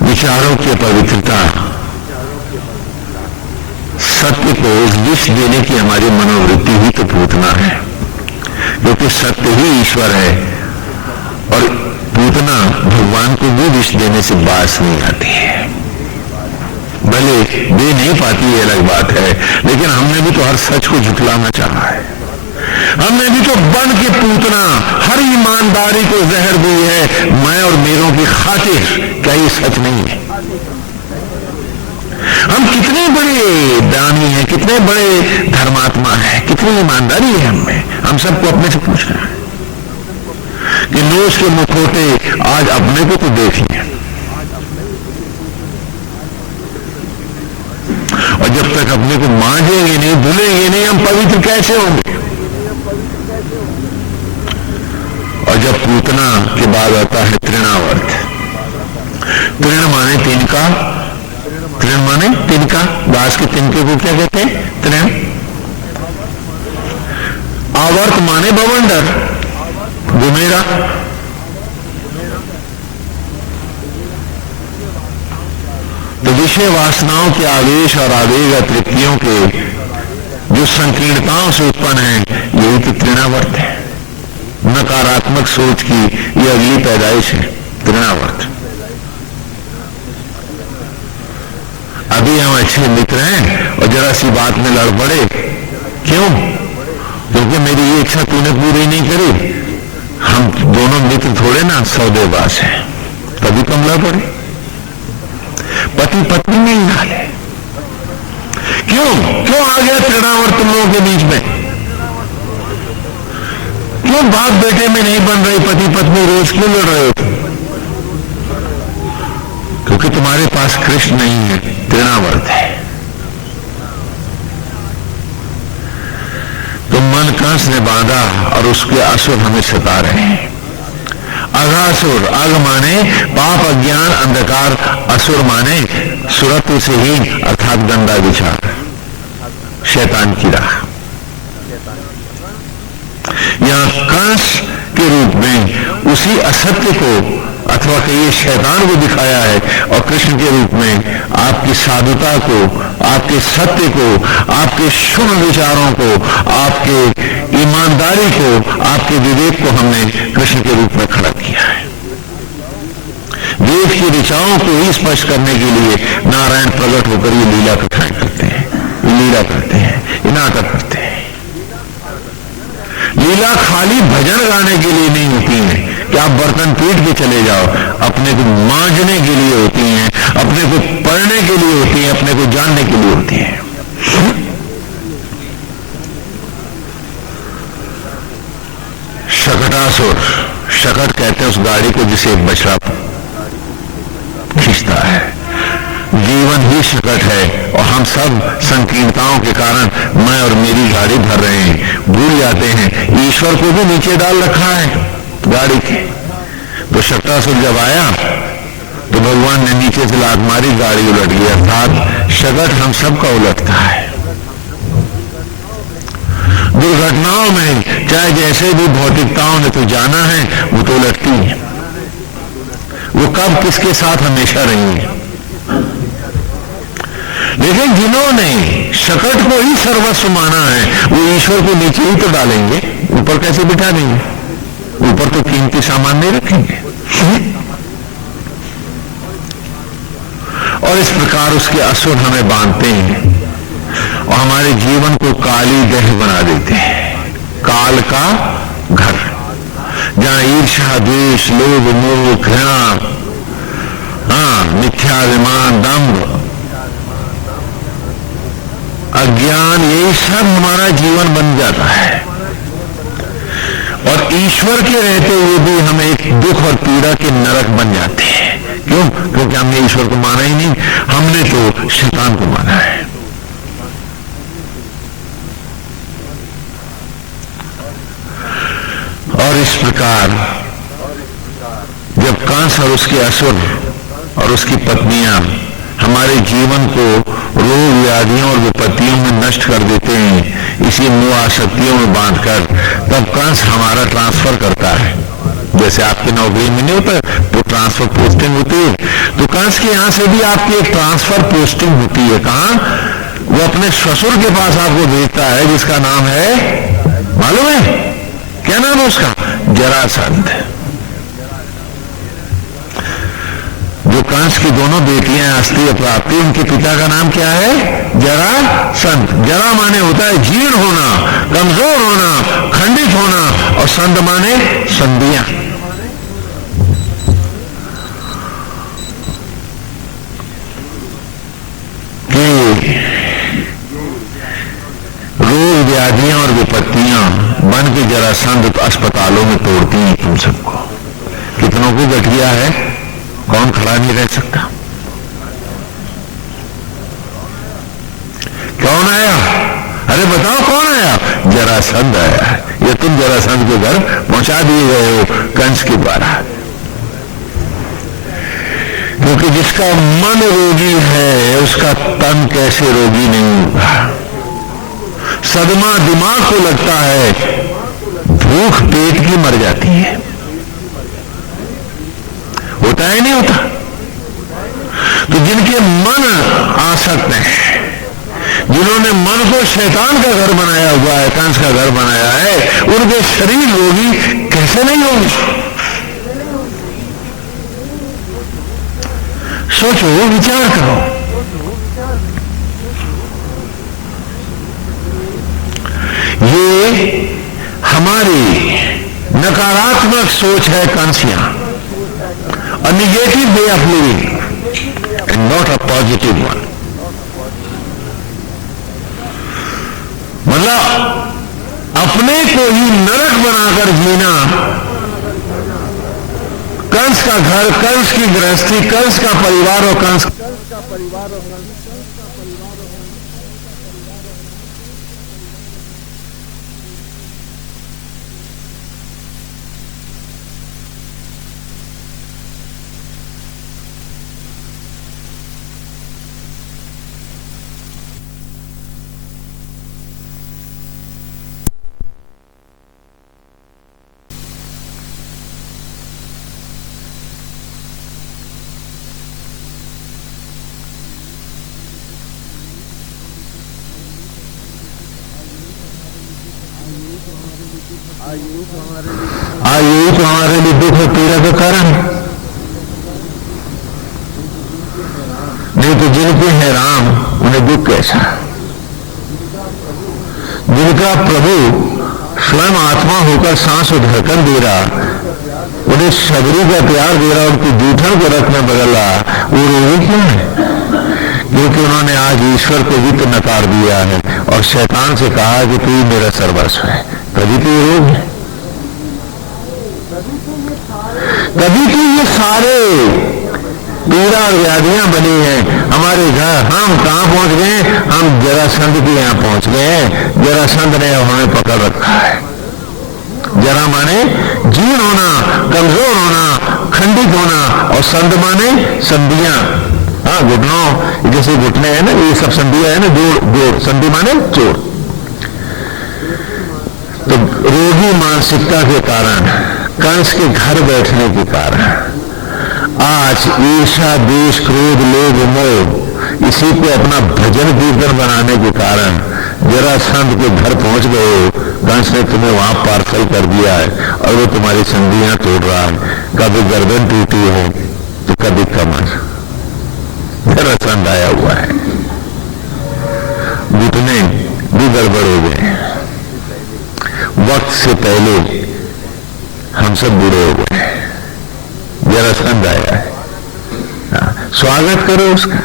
विचारों की पवित्रता, सत्य को विष देने की हमारी मनोवृत्ति ही तो पूतना है, क्योंकि सत्य ही ईश्वर है और पूतना भगवान को भी विष देने से बास नहीं आती है। भले दे नहीं पाती है अलग बात है, लेकिन हमने भी तो हर सच को झुठलाना चाहा है। हमने भी तो बन के पूतना हर ईमानदारी को जहर दी है, मैं और मेरों की खातिर। क्या ये सच नहीं है? हम कितने बड़े दानी हैं, कितने बड़े धर्मात्मा हैं, कितनी ईमानदारी है हमें। हम सबको अपने से पूछना है कि नोच के मुखोटे आज अपने को तो देखिए, और जब तक अपने को मांझेंगे नहीं, धुलेंगे नहीं, हम पवित्र कैसे होंगे? और जब पूतना के बाद आता है तृणावर्त। तृण माने तिनका, तृण माने तिनका। घास के तिनके को क्या कहते हैं? तृण। आवर्त माने बवंडर, गुमेरा। तो विषय वासनाओं के आवेश और आवेग तृप्तियों के जो संकीर्णताओं से उत्पन्न है, यही तो तृणावर्त है। नकारात्मक सोच की यह अगली पैदाइश है, तृणावर्त। अभी हम अच्छे मित्र हैं और जरा सी बात में लड़ पड़े, क्यों? क्योंकि मेरी ये इच्छा तूने पूरी नहीं करी। हम दोनों मित्र थोड़े ना सौदेबाज हैं, तभी तुम लड़ पड़े। पति पत्नी में ही हाल है। क्यों क्यों आ गया तृणावर्त तुम लोगों के बीच में? क्यों बाप बेटे में नहीं बन रही? पति पत्नी रोज क्यों लड़ रहे हो? क्योंकि तुम्हारे पास कृष्ण नहीं है, तृणावर्त है। तो मन कंस ने बांधा और उसके असुर हमें सता रहे हैं। अघासुर, अघ माने पाप, अज्ञान, अंधकार, असुर माने सुरत्व से ही अर्थात गंदा विचार, शैतान की राह। यहां कंस के रूप में उसी असत्य को अथवा कहिए शैतान को दिखाया है, और कृष्ण के रूप में आपकी साधुता को, आपके सत्य को, आपके शुभ विचारों को, आपके ईमानदारी को, आपके विवेक को हमने कृष्ण के रूप में खड़ा किया है। वेद की ऋचाओं को ही स्पष्ट करने के लिए नारायण प्रकट होकर ये लीला कथाएं करते हैं, ये लीला करते हैं, ये नाटक करते हैं। लीला खाली भजन गाने के लिए नहीं होती है कि आप बर्तन पीट के चले जाओ, अपने को मांझने के लिए होती हैं, अपने को पढ़ने के लिए होती है, अपने को जानने के लिए होती है। शकटासुर, शकट कहते हैं उस गाड़ी को जिसे एक बछड़ा खींचता है। जीवन ही शकट है और हम सब संकीर्णताओं के कारण मैं और मेरी गाड़ी भर रहे हैं, भूल जाते हैं ईश्वर को भी नीचे डाल रखा है गाड़ी के। तो शकटासुर जब आया तो भगवान ने नीचे से लात मारी, गाड़ी उलट गई। अर्थात शकट हम सबका उलटता है। दुर्घटनाओं में चाहे जैसे भी भौतिकताओं ने तो जाना है, वो तो उलटती है। वो कब किसके साथ हमेशा रही है। लेकिन जिन्होंने शकट को ही सर्वस्व माना है, वो ईश्वर को नीचे ही तो डालेंगे, ऊपर कैसे बिठा देंगे? ऊपर तो कीमती सामान नहीं रखेंगे। और इस प्रकार उसके असुर हमें बांधते हैं और हमारे जीवन को काली देह बना देते हैं, काल का घर, जहां ईर्ष्या, द्वेष, लोभ, मोह, घृणा, मिथ्याभिमान, दंभ, अज्ञान, यही सब हमारा जीवन बन जाता है। और ईश्वर के रहते हुए भी हम एक दुख और पीड़ा के नरक बन जाते हैं। क्यों? क्योंकि हमने ईश्वर को माना ही नहीं, हमने तो शैतान को माना है। और इस प्रकार जब कंस और उसके असुर और उसकी पत्नियां हमारे जीवन को रोग, व्याधियों और विपत्तियों में नष्ट कर देते हैं, इसी मोह आसक्तियों में बांधकर, तब कंस हमारा ट्रांसफर करता है। जैसे आपकी नौकरी में नहीं होता तो ट्रांसफर पोस्टिंग होती है, तो कंस के यहां से भी आपकी एक ट्रांसफर पोस्टिंग होती है। कहां? वो अपने ससुर के पास आपको भेजता है, जिसका नाम है, मालूम है क्या नाम है उसका? जरासंध। जो कंस की दोनों बेटियां अस्थि और प्राप्ति, उनके पिता का नाम क्या है? जरासंध। जरा माने होता है जीर्ण होना, कमजोर होना, खंडित होना, और संध माने संधियां। रोग, व्याधियां और विपत्तियां बन के जरासंध अस्पतालों में तोड़ती हैं तुम सबको। कितनों को गठिया है, कौन खड़ा नहीं रह सकता? कौन आया? अरे बताओ कौन आया? जरासंध आया है। ये तुम जरासंध के घर पहुंचा दिए गए हो कंस के द्वारा। क्योंकि जिसका मन रोगी है उसका तन कैसे रोगी नहीं होगा। सदमा दिमाग को लगता है, भूख पेट की मर जाती है। होता है नहीं होता? तो जिनके मन आसक्त है, जिन्होंने मन को शैतान का घर बनाया हुआ है, कंस का घर बनाया है, उनके शरीर रोगी कैसे नहीं होंगे? सोचो, विचार करो। ये हमारी नकारात्मक सोच है कंसिया, a negative way of living and not a positive one. मतलब अपने को ही नरक बनाकर जीना, कंस का घर, कंस की गृहस्थी, कंस का परिवार और कंस का परिवार और यही तो हमारे लिए दुख और पीड़ा का कारण। नहीं तो जिनके हैं राम, उन्हें दुख कैसा? जिनका प्रभु स्वयं आत्मा होकर सांस और धड़कन दे रहा, उन्हें शबरी का प्यार दे रहा, उनकी जूठन को रथ में बदल रहा, वो रोगी क्यों है? क्योंकि उन्होंने आज ईश्वर को भी तो नकार दिया है और शैतान से कहा कि तू ही मेरा सर्वस्व है। तभी तो ये रोग है, तभी तो ये सारे पीड़ा और व्याधियां बनी हैं हमारे घर। हम कहां पहुंच गए? हम जरासंध के यहां पहुंच गए। जरासंध ने हमें पकड़ रखा है। जरा माने जीर्ण होना, कमजोर होना, खंडित होना, और संध माने संधियां। हाँ, घुटनों जैसे घुटने हैं ना, ये सब संधियां है ना, जोड़। संधि माने जोड़। तो रोगी मानसिकता के कारण, कंस के घर बैठने के कारण, आज ईर्ष्या, द्वेष, क्रोध, लोभ, मोह, इसी को अपना भजन कीर्तन बनाने के कारण जरासंध के घर पहुंच गए। कंस ने तुम्हें वहां पार्सल कर दिया है और वो तुम्हारी संधियां तोड़ रहा है। कभी गर्दन टूटी है तो कभी कमर। जरासंध आया हुआ है, घुटने भी गड़बड़ हो गए। वक्त से पहले हम सब बूढ़े हो गए। जरासंध आया है, स्वागत करो उसका।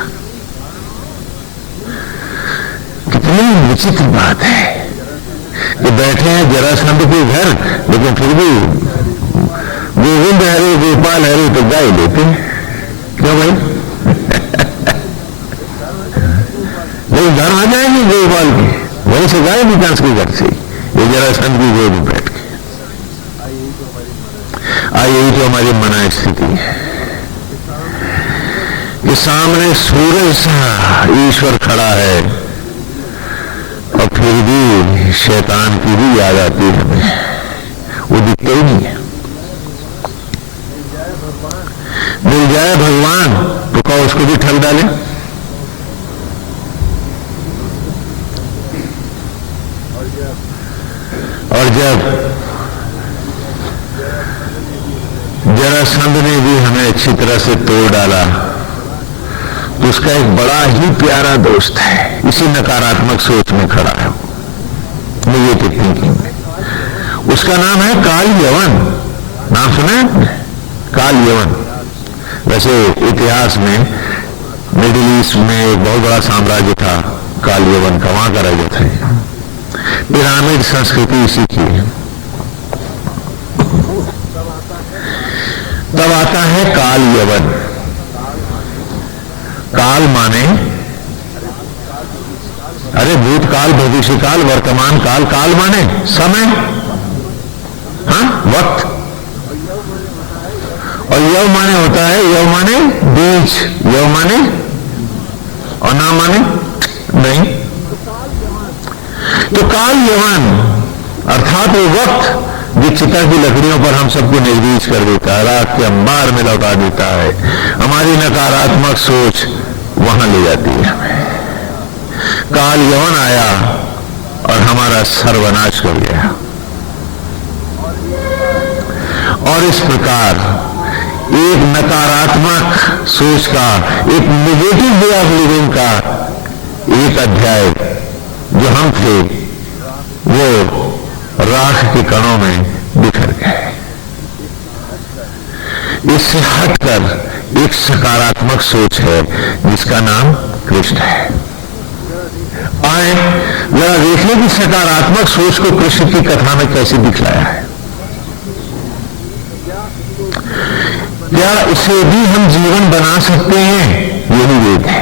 कितनी विचित्र बात है कि बैठे हैं जरासंध के घर, लेकिन फिर भी गोविंद हरे गोपाल हरे तो गाय लेते हैं। क्यों भाई? नहीं, घर आ जाएंगे गोपाल की, वहीं से गाय निकाल के घर से, ये जरासंध की गोद में बैठ के। यही तो हमारी मना स्थिति है कि सामने सूरज सा ईश्वर खड़ा है और फिर भी शैतान की भी याद आती है हमें, वो दिखता ही नहीं है। मिल जाए भगवान तो कहो उसको भी ठग डाले। और जब जरासंध ने भी हमें अच्छी तरह से तोड़ डाला तो उसका एक बड़ा ही प्यारा दोस्त है, इसी नकारात्मक सोच में खड़ा है, नेगेटिव थिंकिंग में। उसका नाम है काल यवन। नाम सुना है? काल यवन। वैसे इतिहास में मिडिल ईस्ट में एक बहुत बड़ा साम्राज्य था काल यवन का, वहां का राजा था। पिरामिड संस्कृति इसी की है। तब आता है काल यवन। काल माने अरे भूतकाल, भविष्यकाल, वर्तमान काल। काल माने समय, हाँ, वक्त। और यव माने होता है, यव माने बीज, यव माने और ना माने नहीं। तो काल यवन अर्थात वो वक्त जो चिता की लकड़ियों पर हम सबको निर्वीज कर देता है, रात के अंबार में लौटा देता है। हमारी नकारात्मक सोच वहां ले जाती है हमें। काल यवन आया और हमारा सर्वनाश कर गया। और इस प्रकार एक नकारात्मक सोच का, एक नेगेटिव वे ऑफ लिविंग का एक अध्याय जो हम थे वो राख के कणों में बिखर गए। इससे हटकर एक सकारात्मक सोच है जिसका नाम कृष्ण है। आए जरा देख लें कि सकारात्मक सोच को कृष्ण की कथा में कैसे दिखलाया है। क्या इसे भी हम जीवन बना सकते हैं? यही वेद है।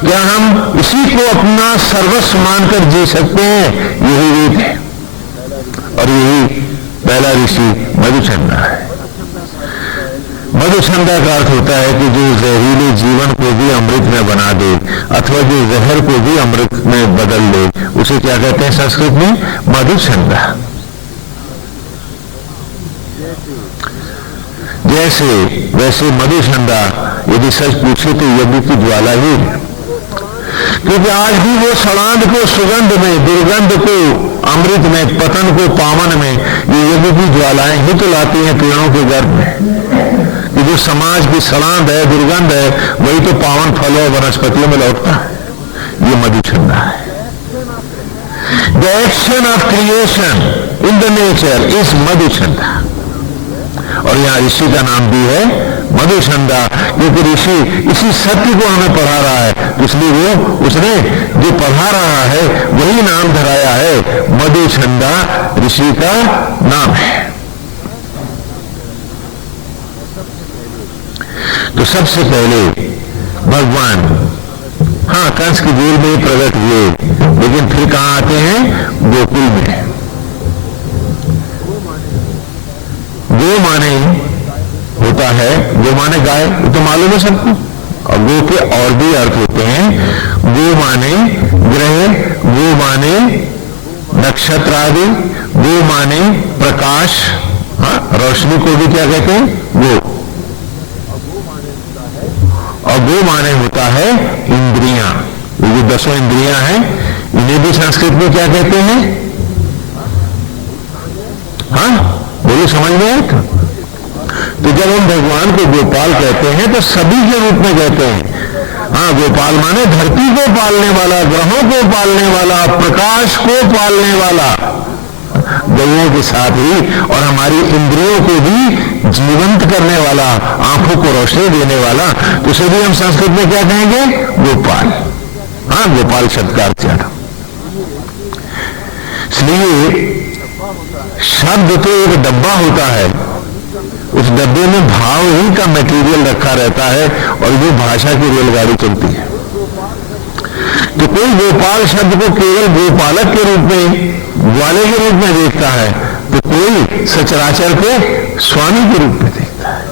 क्या हम इसी को अपना सर्वस्व मानकर जी सकते हैं? यही वेद है। और यही पहला ऋषि मधुचंदा है। मधुचंदा का अर्थ होता है कि जो जहरीले जीवन को भी अमृत में बना दे अथवा जो जहर को भी अमृत में बदल दे, उसे क्या कहते हैं संस्कृत में? मधुचंदा। जैसे वैसे मधुचंदा यदि सच पूछे तो यज्ञ की ज्वाला ही है, क्योंकि आज भी वो सड़ांध को सुगंध में, दुर्गंध को अमृत में, पतन को पावन में ये यज्ञ की ज्वालाएं ही तो लाती हैं पेड़ों के गर्भ में। कि जो समाज की सड़ांध है, दुर्गंध है, वही तो पावन फलों और वनस्पतियों में लौटता है। ये मधुचंदा है। The action of creation in the nature is Madhuchanda. और यहाँ ऋषि का नाम भी है मधुचंदा, क्योंकि ऋषि इसी सत्य को हमें पढ़ा रहा है, इसलिए उसने जो पढ़ा रहा है वही नाम धराया है। मधुचंदा ऋषि का नाम है। तो सबसे पहले भगवान कंस की जेल में प्रकट हुए, लेकिन फिर कहां आते हैं? गोकुल में। गो माने होता है, गो माने गाय, तो मालूम है सबको। और गो के और भी अर्थ होते हैं। गो माने ग्रह, गो माने नक्षत्र आदि, गो माने प्रकाश, रोशनी को भी क्या कहते हैं? गो। और गो माने होता है इंद्रियां। ये जो 10 इंद्रियां हैं, इन्हें भी संस्कृत में क्या कहते हैं? बोलो, समझ में आए? तो जब हम भगवान को गोपाल कहते हैं तो सभी के रूप में कहते हैं। गोपाल माने धरती को पालने वाला, ग्रहों को पालने वाला, प्रकाश को पालने वाला, गौओं के साथ ही, और हमारी इंद्रियों को भी जीवंत करने वाला, आंखों को रोशनी देने वाला। तो उसे भी हम संस्कृत में क्या कहेंगे? गोपाल। गोपाल शब्द का अर्थ है। इसलिए शब्द तो एक डब्बा होता है, उस डब्बे में भाव ही का मटेरियल रखा रहता है और वो भाषा की रेलगाड़ी चलती है। तो कोई गोपाल शब्द को केवल गोपालक के रूप में, ग्वाले के रूप में देखता है, तो कोई सचराचर को स्वामी के रूप में देखता है।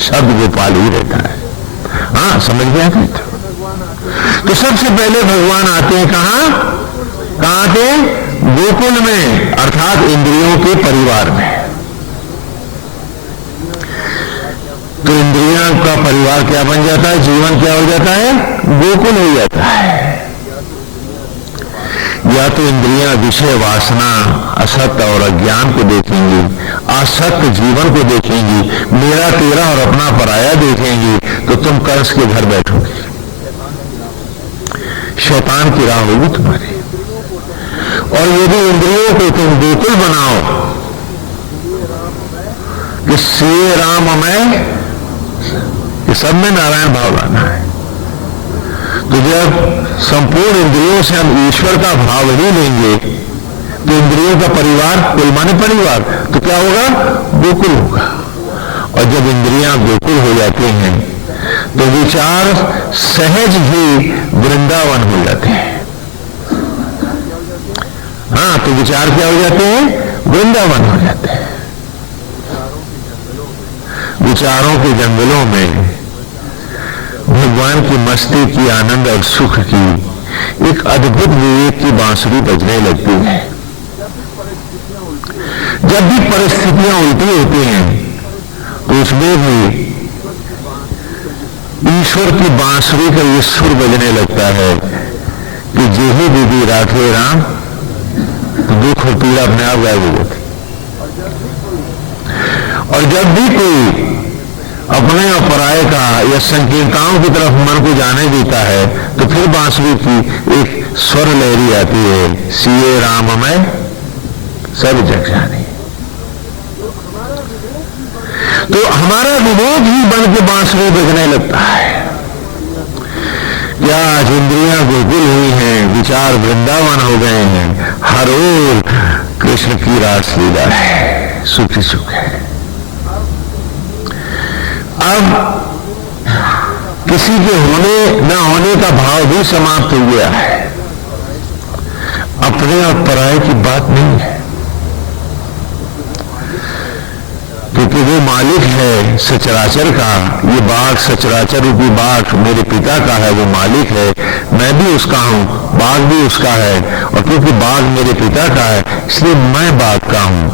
शब्द गोपाल ही रहता है। समझ गया? तो सबसे पहले भगवान आते हैं कहां थे? गोकुल में, अर्थात इंद्रियों के परिवार में। तो इंद्रियों का परिवार क्या बन जाता है? जीवन क्या हो जाता है? गोकुल हो जाता है। या तो इंद्रियां विषय वासना, असत्य और अज्ञान को देखेंगी, असत्य जीवन को देखेंगी, मेरा तेरा और अपना पराया देखेंगी, तो तुम कंस के घर बैठोगे, शैतान की राह होगी तुम्हारी। और यदि इंद्रियों को तुम गोकुल बनाओ कि श्री राममय, कि सब में नारायण भाव लाना है, तो जब संपूर्ण इंद्रियों से हम ईश्वर का भाव ही लेंगे तो इंद्रियों का परिवार, कुल माने परिवार, तो क्या होगा? गोकुल होगा। और जब इंद्रियां गोकुल हो जाती हैं तो विचार सहज ही वृंदावन हो जाते हैं। तो विचार क्या हो जाते हैं? वृंदावन हो जाते हैं। विचारों के जंगलों में भगवान की मस्ती की, आनंद और सुख की एक अद्भुत विवेक की बांसुरी बजने लगती है। जब भी परिस्थितियां उल्टी होती हैं तो उसमें भी ईश्वर की बांसुरी का ये सुर बजने लगता है कि जे ही दीदी राखे राम, तो दुख और पीड़ा अपने आप गायब हो जाती। और जब भी कोई अपने और पराये का या संकीर्णताओं की तरफ मन को जाने देता है, तो फिर बांसुरी की एक स्वर लहरी आती है, सिए राम मैं सब जग जाने। तो हमारा विवेक ही बन के बांसुरी बजने लगता है। क्या आज इंद्रियां गुलगुल हुई हैं, विचार वृंदावन हो गए हैं, हर ओर कृष्ण की रासलीला है, सुख सुख है। अब किसी के होने न होने का भाव भी समाप्त हो गया है। अपने और पराये की बात नहीं है, क्योंकि वो मालिक है सचराचर का। ये बाग सचराचर रूपी बाग मेरे पिता का है, वो मालिक है, मैं भी उसका हूं, बाग भी उसका है। और क्योंकि बाग मेरे पिता का है, इसलिए मैं बाग का हूं,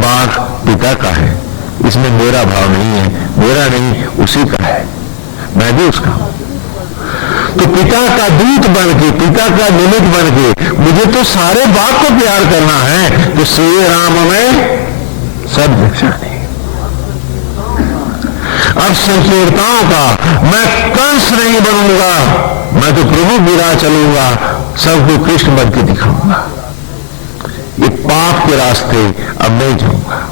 बाग पिता का है। इसमें मेरा भाव नहीं है, मेरा नहीं उसी का है, मैं भी उसका हूं। तो पिता का दूत बन के, पिता का निमित्त बन के मुझे तो सारे बाग को प्यार करना है। तो श्री राम में सब जाने। अब संकीर्णताओं का मैं कंस नहीं बनूंगा, मैं तो प्रभु गिरा चलूंगा, सबको कृष्ण बन के दिखाऊंगा। ये पाप के रास्ते अब नहीं जाऊंगा।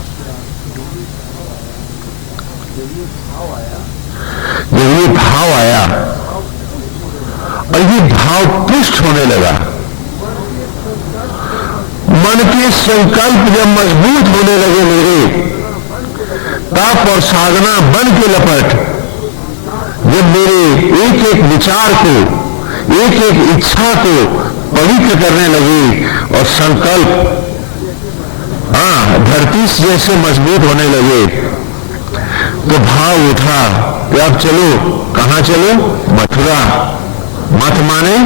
जब ये भाव आया और ये भाव पुष्ट होने लगा, मन के संकल्प जब मजबूत होने लगे मेरे, तप और साधना बन के लपट जब मेरे एक एक विचार को, एक एक इच्छा को पवित्र करने लगे और संकल्प धरती जैसे मजबूत होने लगे, तो भाव उठा कि अब चलो, कहां चलो? मथुरा। मथ माने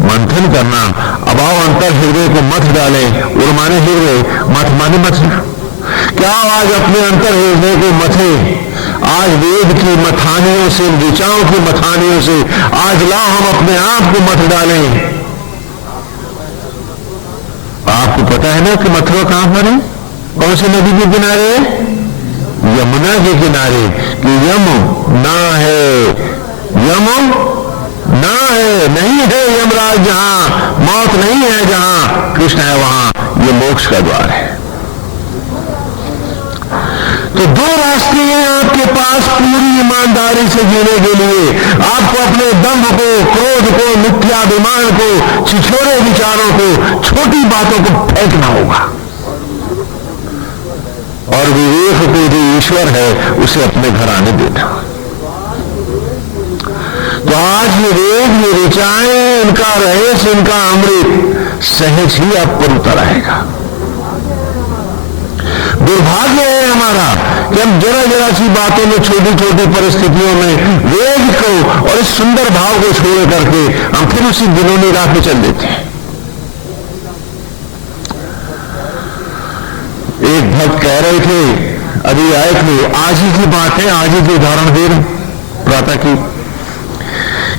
मंथन करना। अभाव अंतर हृदय को मथ डाले, उर माने हृदय, मथ माने मथना। क्या आज अपने अंतर हृदय को मथे? आज वेद की मथानियों से, ऋचाओं की मथानियों से आज लाओ हम अपने आप को मथ डालें। आपको पता है ना कि मथुरा कहां पर है? कौन से नदी के किनारे है? यमुना के किनारे। कि यम ना है, यम ना है, नहीं है यमराज जहां, मौत नहीं है जहां कृष्ण है वहां, ये मोक्ष का द्वार है। तो दो रास्ते हैं आपके पास पूरी ईमानदारी से जीने के लिए। आपको अपने दंभ को, क्रोध को, मिथ्याभिमान को, छिछोरे विचारों को, छोटी बातों को फेंकना होगा और विवेक को जो ईश्वर है उसे अपने घर आने देना। तो आज ये वेद, ये ऋचाएं, इनका रहस्य, इनका अमृत सहज ही आप पर उतर आएगा। दुर्भाग्य है हमारा कि हम जरा जरा सी बातों में, छोटी छोटी परिस्थितियों में वेद को और इस सुंदर भाव को छोड़ करके हम फिर उसी दिनों राह पे चल देते हैं। एक भक्त कह रहे थे, अभी आए थे, आज ही की बात है, आज ही की उदाहरण दे रहे प्रातः की।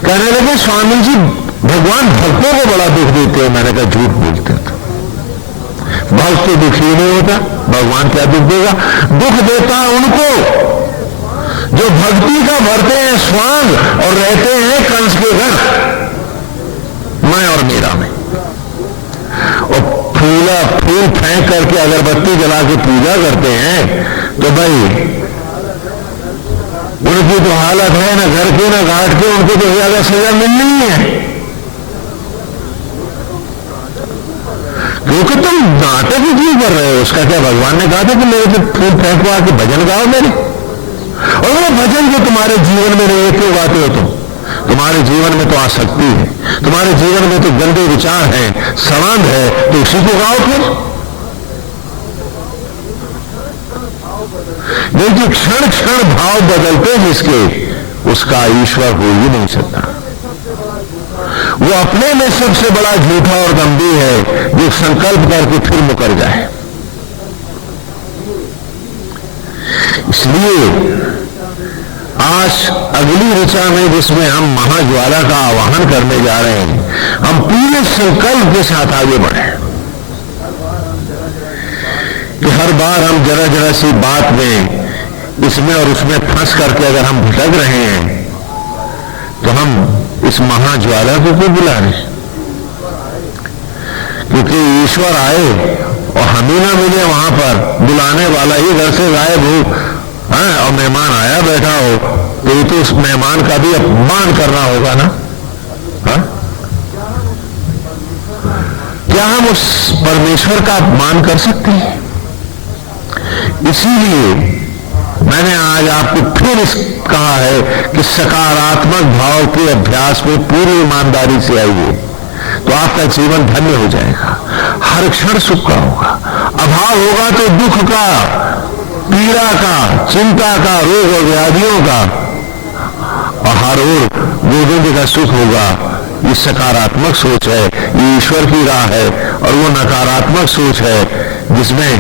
कहने लगे स्वामी जी भगवान भक्तों को बड़ा दुख देते हैं। मैंने कहा झूठ बोलते हैं, भक्त तो दुखी नहीं होता, भगवान क्या दुख देगा? दुख देता है उनको जो भक्ति का भरते हैं स्वांग और रहते हैं कंस के घर, मैं और मेरा में, और फूल फेंक करके अगरबत्ती जला के पूजा करते हैं। तो भाई उनकी तो हालत है ना घर के ना घाट के, उनको तो ज्यादा सजा मिलनी है। क्योंकि तुम नाटक क्यों कर रहे हो? उसका क्या भगवान ने कहा था कि मेरे से फूल फेंको आके भजन गाओ मेरे? और वो भजन जो तुम्हारे जीवन में नहीं है, क्यों गाते हो तुम? तुम्हारे जीवन में तो आसक्ति है, तुम्हारे जीवन में तो गंदे विचार है, संबंध है, तो उसी को गाओ फिर। देखिए क्षण क्षण भाव बदलते जिसके, उसका ईश्वर हो ही नहीं सकता। वो अपने में सबसे बड़ा झूठा और गंभीर है जो संकल्प करके फिर मुकर जाए। इसलिए आज अगली ऋचा में जिसमें हम महाज्वाला का आवाहन करने जा रहे हैं, हम पूरे संकल्प के साथ आगे बढ़े कि हर बार हम जरा जरा सी बात में इसमें और उसमें फंस करके अगर हम भटक रहे हैं तो हम इस महाज्वाला को क्यों बुला रहे हैं? क्योंकि ईश्वर आए और हम ही ना मिले वहां पर, बुलाने वाला ही घर से गायब हो और मेहमान आया बैठा हो, तो ये तो उस मेहमान का भी अपमान करना होगा ना। हा? क्या हम उस परमेश्वर का अपमान कर सकते हैं? इसीलिए मैंने आज आपको फिर कहा है कि सकारात्मक भाव के अभ्यास में पूरी ईमानदारी से आइए, तो आपका जीवन धन्य हो जाएगा। हर क्षण सुख का होगा, अभाव होगा तो दुख का, पीड़ा का, चिंता का, रोग और व्याधियों का, और हर ओर गोविंद का सुख होगा। ये सकारात्मक सोच है, ये ईश्वर की राह है। और वो नकारात्मक सोच है जिसमें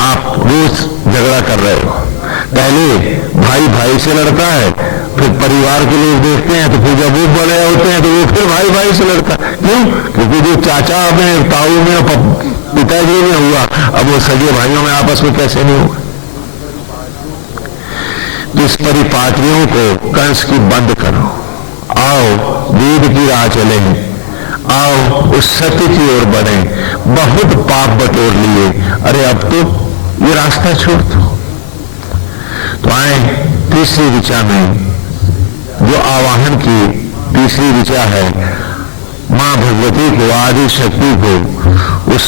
आप रोज झगड़ा कर रहे हो। पहले भाई भाई से लड़ता है, फिर परिवार के लोग देखते हैं, तो फिर जब वो बड़े होते हैं तो वो फिर भाई भाई से लड़ता है। क्यों? क्योंकि जो चाचा में, ताऊ में, पिताजी में हुआ, अब वो सगे भाइयों में आपस में कैसे नहीं होगा? तो इस परिपाटियों को कंस की बंद करो, आओ वेद की राह चले, आओ उस सत्य की ओर बढ़े। बहुत पाप बटोर लिए, अरे अब तो ये रास्ता छोड़ दो। तो आए तीसरी ऋचा में, जो आवाहन की तीसरी ऋचा है, मां भगवती को, आदि शक्ति को, उस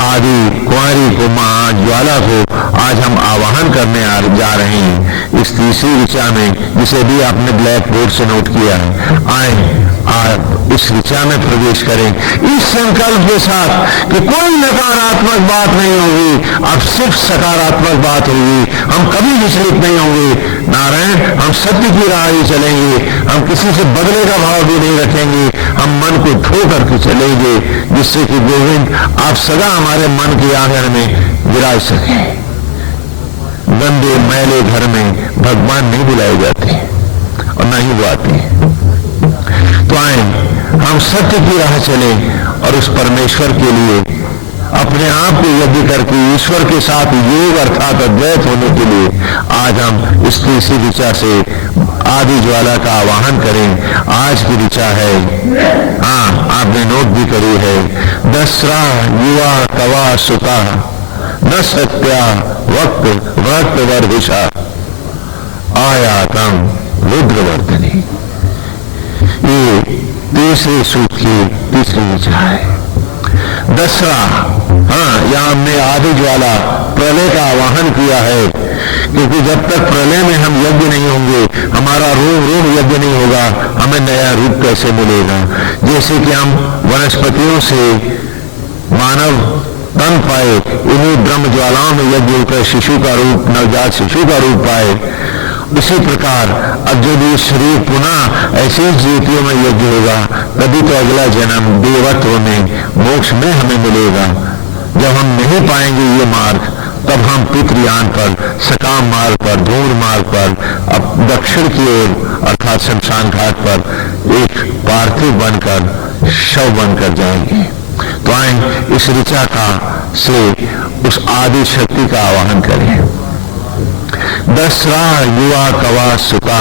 आदि कुंवारी को, मां ज्वाला को आज हम आवाहन करने जा रहे हैं इस तीसरी ऋचा में, जिसे भी आपने ब्लैक बोर्ड से नोट किया है। आए आप इस ऋचा में प्रवेश करें इस संकल्प के साथ कि कोई नकारात्मक बात नहीं होगी, अब सिर्फ सकारात्मक बात होगी। हम कभी विचलित नहीं होंगे। नारायण, हम सत्य की राह ही चलेंगे, हम किसी से बदले का भाव भी नहीं रखेंगे, हम मन को धो करके चलेंगे, जिससे कि गोविंद आप सदा हमारे मन के आंगन में विराज सके। गंदे मैले घर में भगवान नहीं बुलाए जाते और न ही वो आते। तो आए हम सत्य की राह चले और उस परमेश्वर के लिए अपने आप को यज्ञ करके ईश्वर के साथ योग अर्थात अद्वैत होने के लिए आज हम इस तीसरी ऋचा से आदि ज्वाला का आवाहन करें। आज की ऋचा है, आपने नोट भी करी है, दसरा युवा तवा सुता न सत्या वक्त वक्त वर्षा आयातम रुद्रवर्धनी। ये तीसरे सूत्र की तीसरी ऋचा है। दसरा, यहां हमने आदि ज्वाला प्रलय का आवाहन किया है, क्योंकि जब तक प्रलय में हम यज्ञ नहीं होंगे, हमारा रोग यज्ञ नहीं होगा, हमें नया रूप कैसे मिलेगा? जैसे कि हम वनस्पतियों से मानव तन पाए, इन्हीं ब्रह्म ज्वालाओं में यज्ञ होकर शिशु का रूप, नवजात शिशु का रूप पाए, इसी प्रकार अब जब ये शरीर पुनः ऐसी ज्योतियों में यज्ञ होगा, तभी तो अगला जन्म देवत्व में, मोक्ष में हमें मिलेगा। जब हम नहीं पाएंगे ये मार्ग, तब हम पितृयान पर, सकाम मार्ग पर, धूम्र मार्ग पर, अब दक्षिण की ओर अर्थात शमशान घाट पर एक पार्थिव बनकर, शव बनकर जाएंगे। तो आए इस ऋचा का से उस आदि शक्ति का आवाहन करें। दसरा युवा कवा सुता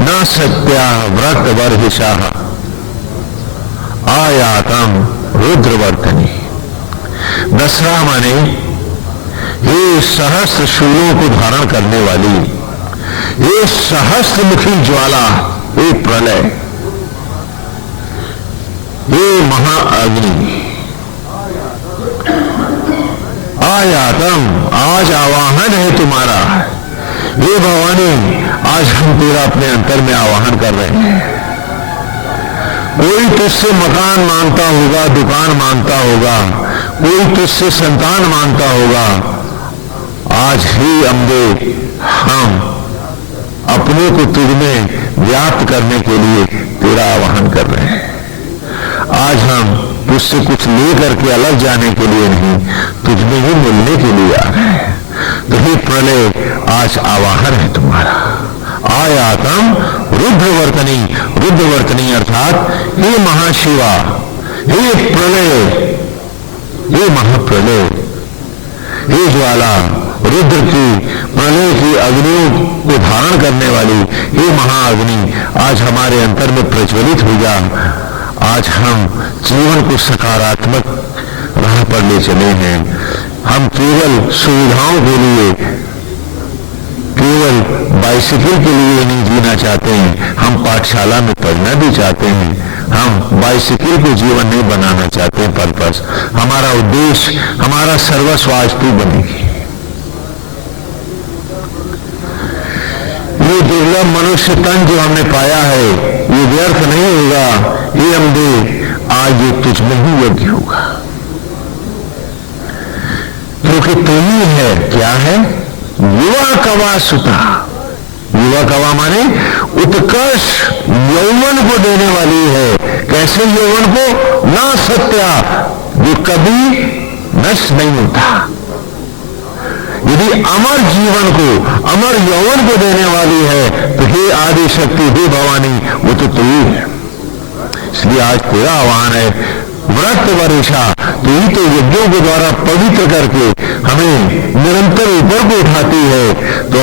न सत्या व्रत वर्षा आयातम रुद्रवर्धनी। दसरा माने ये सहस्त्र शूलों को धारण करने वाली, ये सहस्त्र मुखी ज्वाला, ये प्रलय, ये महाअग्नि। आयातम, आज आवाहन है तुम्हारा। ये भवानी, आज हम तेरा अपने अंतर में आवाहन कर रहे हैं। कोई तुझसे मकान मांगता होगा, दुकान मांगता होगा, कोई तुझसे संतान मांगता होगा। आज ही अम्बे, हम अपने को तुझ में व्याप्त करने के लिए तेरा आवाहन कर रहे हैं। आज हम तुझसे कुछ लेकर के अलग जाने के लिए नहीं, तुझ में ही मिलने के लिए आ रहे हैं। तो हे प्रलय, आज आवाहन है तुम्हारा, आयातम रुद्रवर्तनी। रुद्रवर्तनी अर्थात हे महाशिवा, हे प्रलय, हे महाप्रलय, हे ज्वाला, रुद्र की प्रलय की अग्नियों को धारण करने वाली हे महाअग्नि, आज हमारे अंतर में प्रज्वलित हो जा। आज हम जीवन को सकारात्मक राह पर ले चले हैं। हम केवल सुविधाओं के लिए, केवल बाइसिकल के लिए नहीं जीना चाहते हैं। हम पाठशाला में पढ़ना भी चाहते हैं। हम बाइसिकल को जीवन नहीं बनाना चाहते हैं। पर्पस, हमारा उद्देश्य, हमारा सर्वस्व आज तू बनेगी। ये दुर्लभ मनुष्य तन जो हमने पाया है, ये व्यर्थ नहीं होगा। ये हम दे आज ये तुझ में ही यज्ञ होगा, क्योंकि तू ही है। क्या है? युवा कवा सुता। युवा कवा माने उत्कर्ष यौवन को देने वाली है। कैसे यौवन को? ना सत्या, जो कभी नष्ट नहीं होता। यदि अमर जीवन को, अमर यौवन को देने वाली है, तो हे आदि शक्ति, हे भवानी, वो तो तू ही है। इसलिए आज तेरा आह्वान है, व्रत वर्षा, तू ही तो यज्ञों के द्वारा पवित्र करके हमें निरंतर ऊपर को उठाती है। तो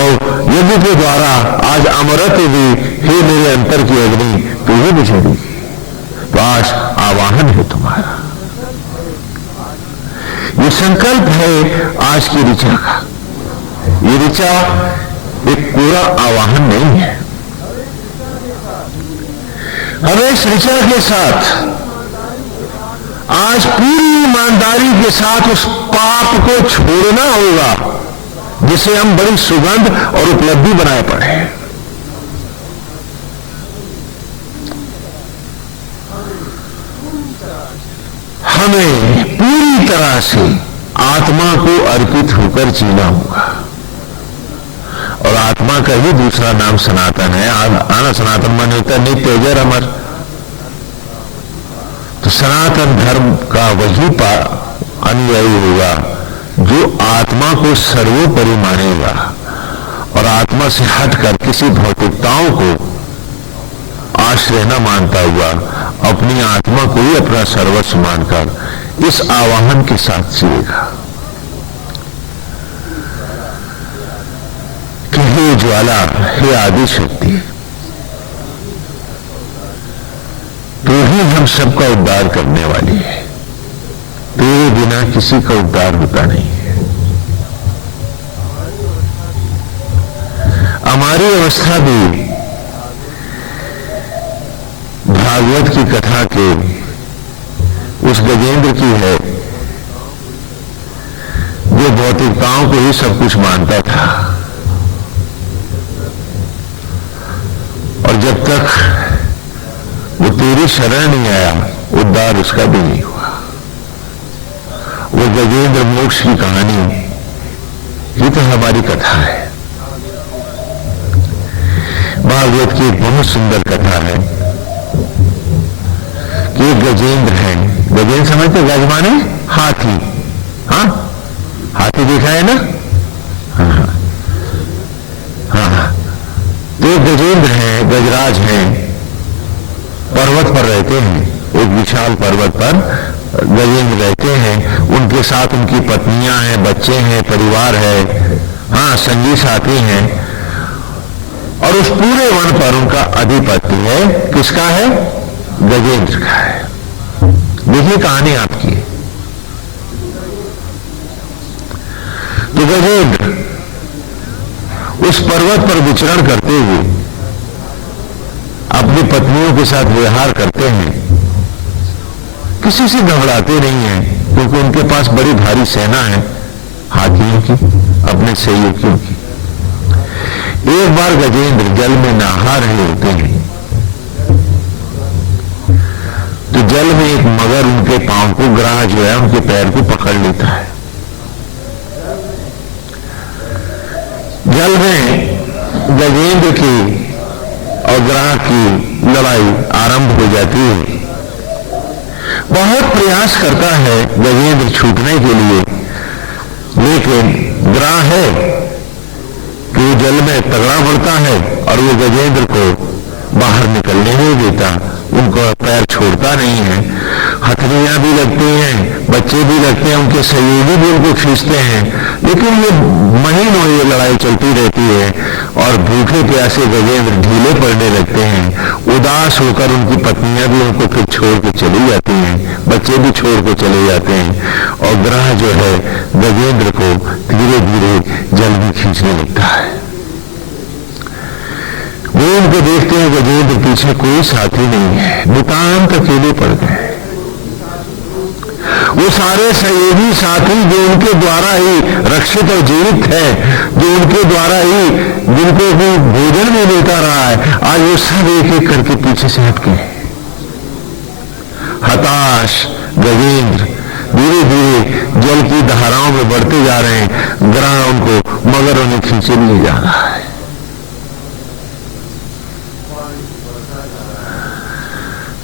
यज्ञ के द्वारा आज अमरत्व भी, हे मेरे अंतर की अग्नि, तू ही बुझेगी। तो आज आवाहन है तुम्हारा, ये संकल्प है आज की ऋचा का। ये ऋचा एक पूरा आवाहन नहीं है। हमें इस ऋचा के साथ आज पूरी ईमानदारी के साथ उस पाप को छोड़ना होगा जिसे हम बड़ी सुगंध और उपलब्धि बनाए पड़े। हमें पूरी तरह से आत्मा को अर्पित होकर जीना होगा। और आत्मा का ही दूसरा नाम सनातन है। आना सनातन मन होता है नित्य अजर अमर। तो सनातन धर्म का वही अनुयायी होगा जो आत्मा को सर्वोपरि मानेगा और आत्मा से हटकर किसी भौतिकताओं को आश्रय न मानता हुआ अपनी आत्मा को ही अपना सर्वस्व मानकर इस आवाहन के साथ जिएगा कि हे ज्वाला, हे आदि शक्ति, तू ही हम सबका उद्धार करने वाली है। तेरे बिना किसी का उद्धार होता नहीं है। हमारी अवस्था भी भागवत की कथा के उस गजेंद्र की है जो भौतिकताओं को ही सब कुछ मानता था और जब तक वो तेरी शरण नहीं आया उद्धार उसका भी नहीं हुआ। वो गजेंद्र मोक्ष की कहानी ये तो हमारी कथा है। भागवत की एक बहुत सुंदर कथा है कि एक गजेंद्र है। गजेंद्र समझते? गज माने हाथी। हाँ, हाथी देखा है ना? हाँ हाँ हाँ। तो एक गजेंद्र है, गजराज है, पर्वत पर रहते हैं। एक विशाल पर्वत पर गजेंद्र रहते हैं। उनके साथ उनकी पत्नियां हैं, बच्चे हैं, परिवार है, हाँ, संगी साथी हैं। और उस पूरे वन पर उनका अधिपत्य है। किसका है? गजेंद्र का है। देखिए कहानी आपकी है। तो गजेंद्र उस पर्वत पर विचरण करते हुए अपनी पत्नियों के साथ व्यवहार करते हैं। किसी से घबराते नहीं हैं क्योंकि उनके पास बड़ी भारी सेना है हाथियों की, अपने सहयोगियों की। एक बार गजेंद्र जल में नहा रहे होते हैं तो जल में एक मगर उनके पांव को, ग्राह जो है उनके पैर को पकड़ लेता है। जल में गजेंद्र की और ग्राह की लड़ाई आरंभ हो जाती है। बहुत प्रयास करता है गजेंद्र छूटने के लिए, लेकिन ग्राह है कि वो जल में तगड़ा बढ़ता है और वो गजेंद्र को बाहर निकलने नहीं देता, उनको पैर छोड़ता नहीं है। हथनियां भी लगती हैं, बच्चे भी लगते हैं, उनके सहयोगी भी उनको खींचते हैं, लेकिन ये महीनों ये लड़ाई चलती रहती है और भूखे प्यासे गजेंद्र ढीले पड़ने लगते हैं। उदास होकर उनकी पत्नियां भी उनको फिर छोड़ के चली जाती हैं, बच्चे भी छोड़ के चले जाते हैं और ग्रह जो है गजेंद्र को धीरे धीरे जल में खींचने लगता है। वो उनको देखते हैं गजेंद्र पीछे कोई साथी नहीं है, नितांत अकेले पड़ गए। वो सारे सहयोगी साथी जो उनके द्वारा ही रक्षित और जीवित है, जो उनके द्वारा ही जिनको भी भोजन में देता रहा है, आज वो सब एक एक करके पीछे से हट गए। हताश गजेंद्र धीरे धीरे जल की धाराओं में बढ़ते जा रहे हैं। ग्रह उनको मगर उन्हें खींचे नहीं जा रहा है।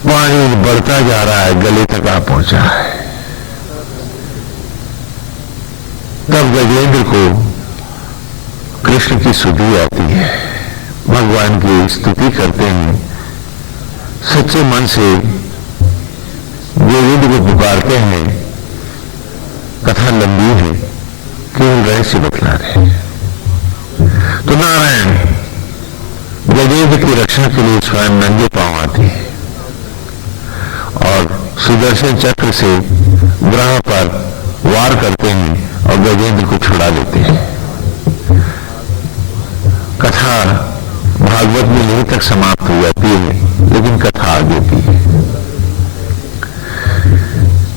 पानी बढ़ता जा रहा है, गले तक आ पहुंचा है। तब गजेंद्र को कृष्ण की सुधि आती है, भगवान की स्तुति करते हैं, सच्चे मन से गोविंद को पुकारते हैं। कथा लंबी है, केवल रहस्य बतला रहे हैं। तो नारायण गजेंद्र की रक्षा के लिए स्वयं नंगे पांव आते हैं और सुदर्शन चक्र से ग्रह पर वार करते हैं और गजेंद्र को छुड़ा लेते हैं। कथा भागवत में यहीं तक समाप्त हो जाती है, लेकिन कथा आगे भी है।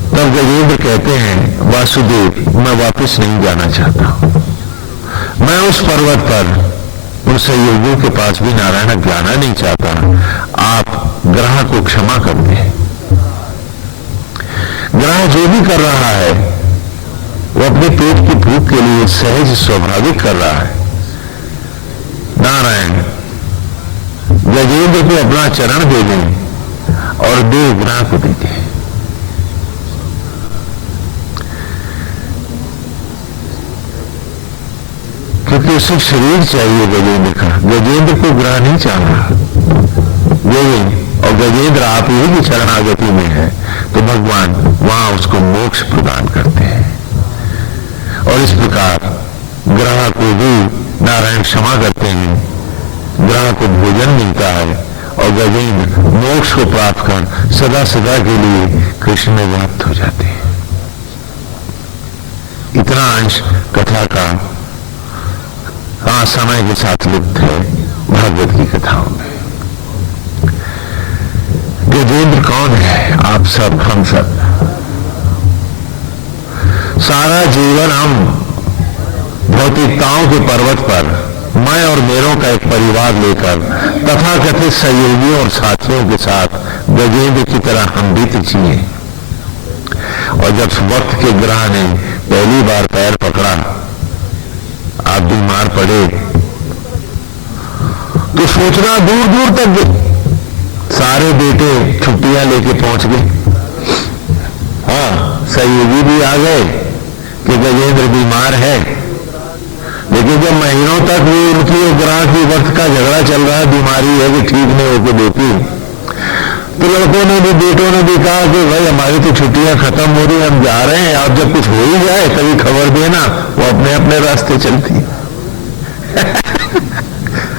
तब गजेंद्र कहते हैं, वासुदेव मैं वापस नहीं जाना चाहता हूं, मैं उस पर्वत पर उन सहयोगियों के पास भी नारायण जाना नहीं चाहता, आप ग्रह को क्षमा कर दें। ग्रह जो भी कर रहा है वो अपने पेट की भूख के लिए सहज स्वाभाविक कर रहा है। नारायण गजेंद्र को अपना चरण दे दें और देह ग्रह को दे दें। क्योंकि उसे शरीर चाहिए गजेंद्र का, गजेंद्र को ग्रह नहीं चाह रहा। और गजेंद्र आप ही की शरणागति में है तो भगवान वहां उसको मोक्ष प्रदान करते हैं और इस प्रकार ग्रह को भी नारायण क्षमा करते हैं, ग्रह को भोजन मिलता है और गजेंद्र मोक्ष को प्राप्त कर सदा सदा के लिए कृष्ण में व्याप्त हो जाते हैं। इतना अंश कथा का समय के साथ लुप्त है भागवत की कथाओं में। गजेंद्र कौन है? आप सब, हम सब। सारा जीवन हम भौतिकताओं के पर्वत पर मैं और मेरों का एक परिवार लेकर तथाकथित सहयोगियों और साथियों के साथ गजेंद्र की तरह हम भी जिए। और जब वक्त के ग्रह ने पहली बार पैर पकड़ा, आप बीमार पड़े, तो सोचना दूर दूर तक गई। सारे बेटे छुट्टियां लेके पहुंच गए। हाँ, सहयोगी भी आ गए कि गजेंद्र बीमार है, लेकिन जब महीनों तक वो उनकी ग्रह की वक्त का झगड़ा चल रहा है, बीमारी है कि ठीक नहीं होके देती, तो लड़कों ने भी बेटों ने भी कहा कि भाई हमारी तो छुट्टियां खत्म हो रही, हम जा रहे हैं, अब जब कुछ हो ही जाए तभी खबर देना। वो अपने अपने रास्ते चलती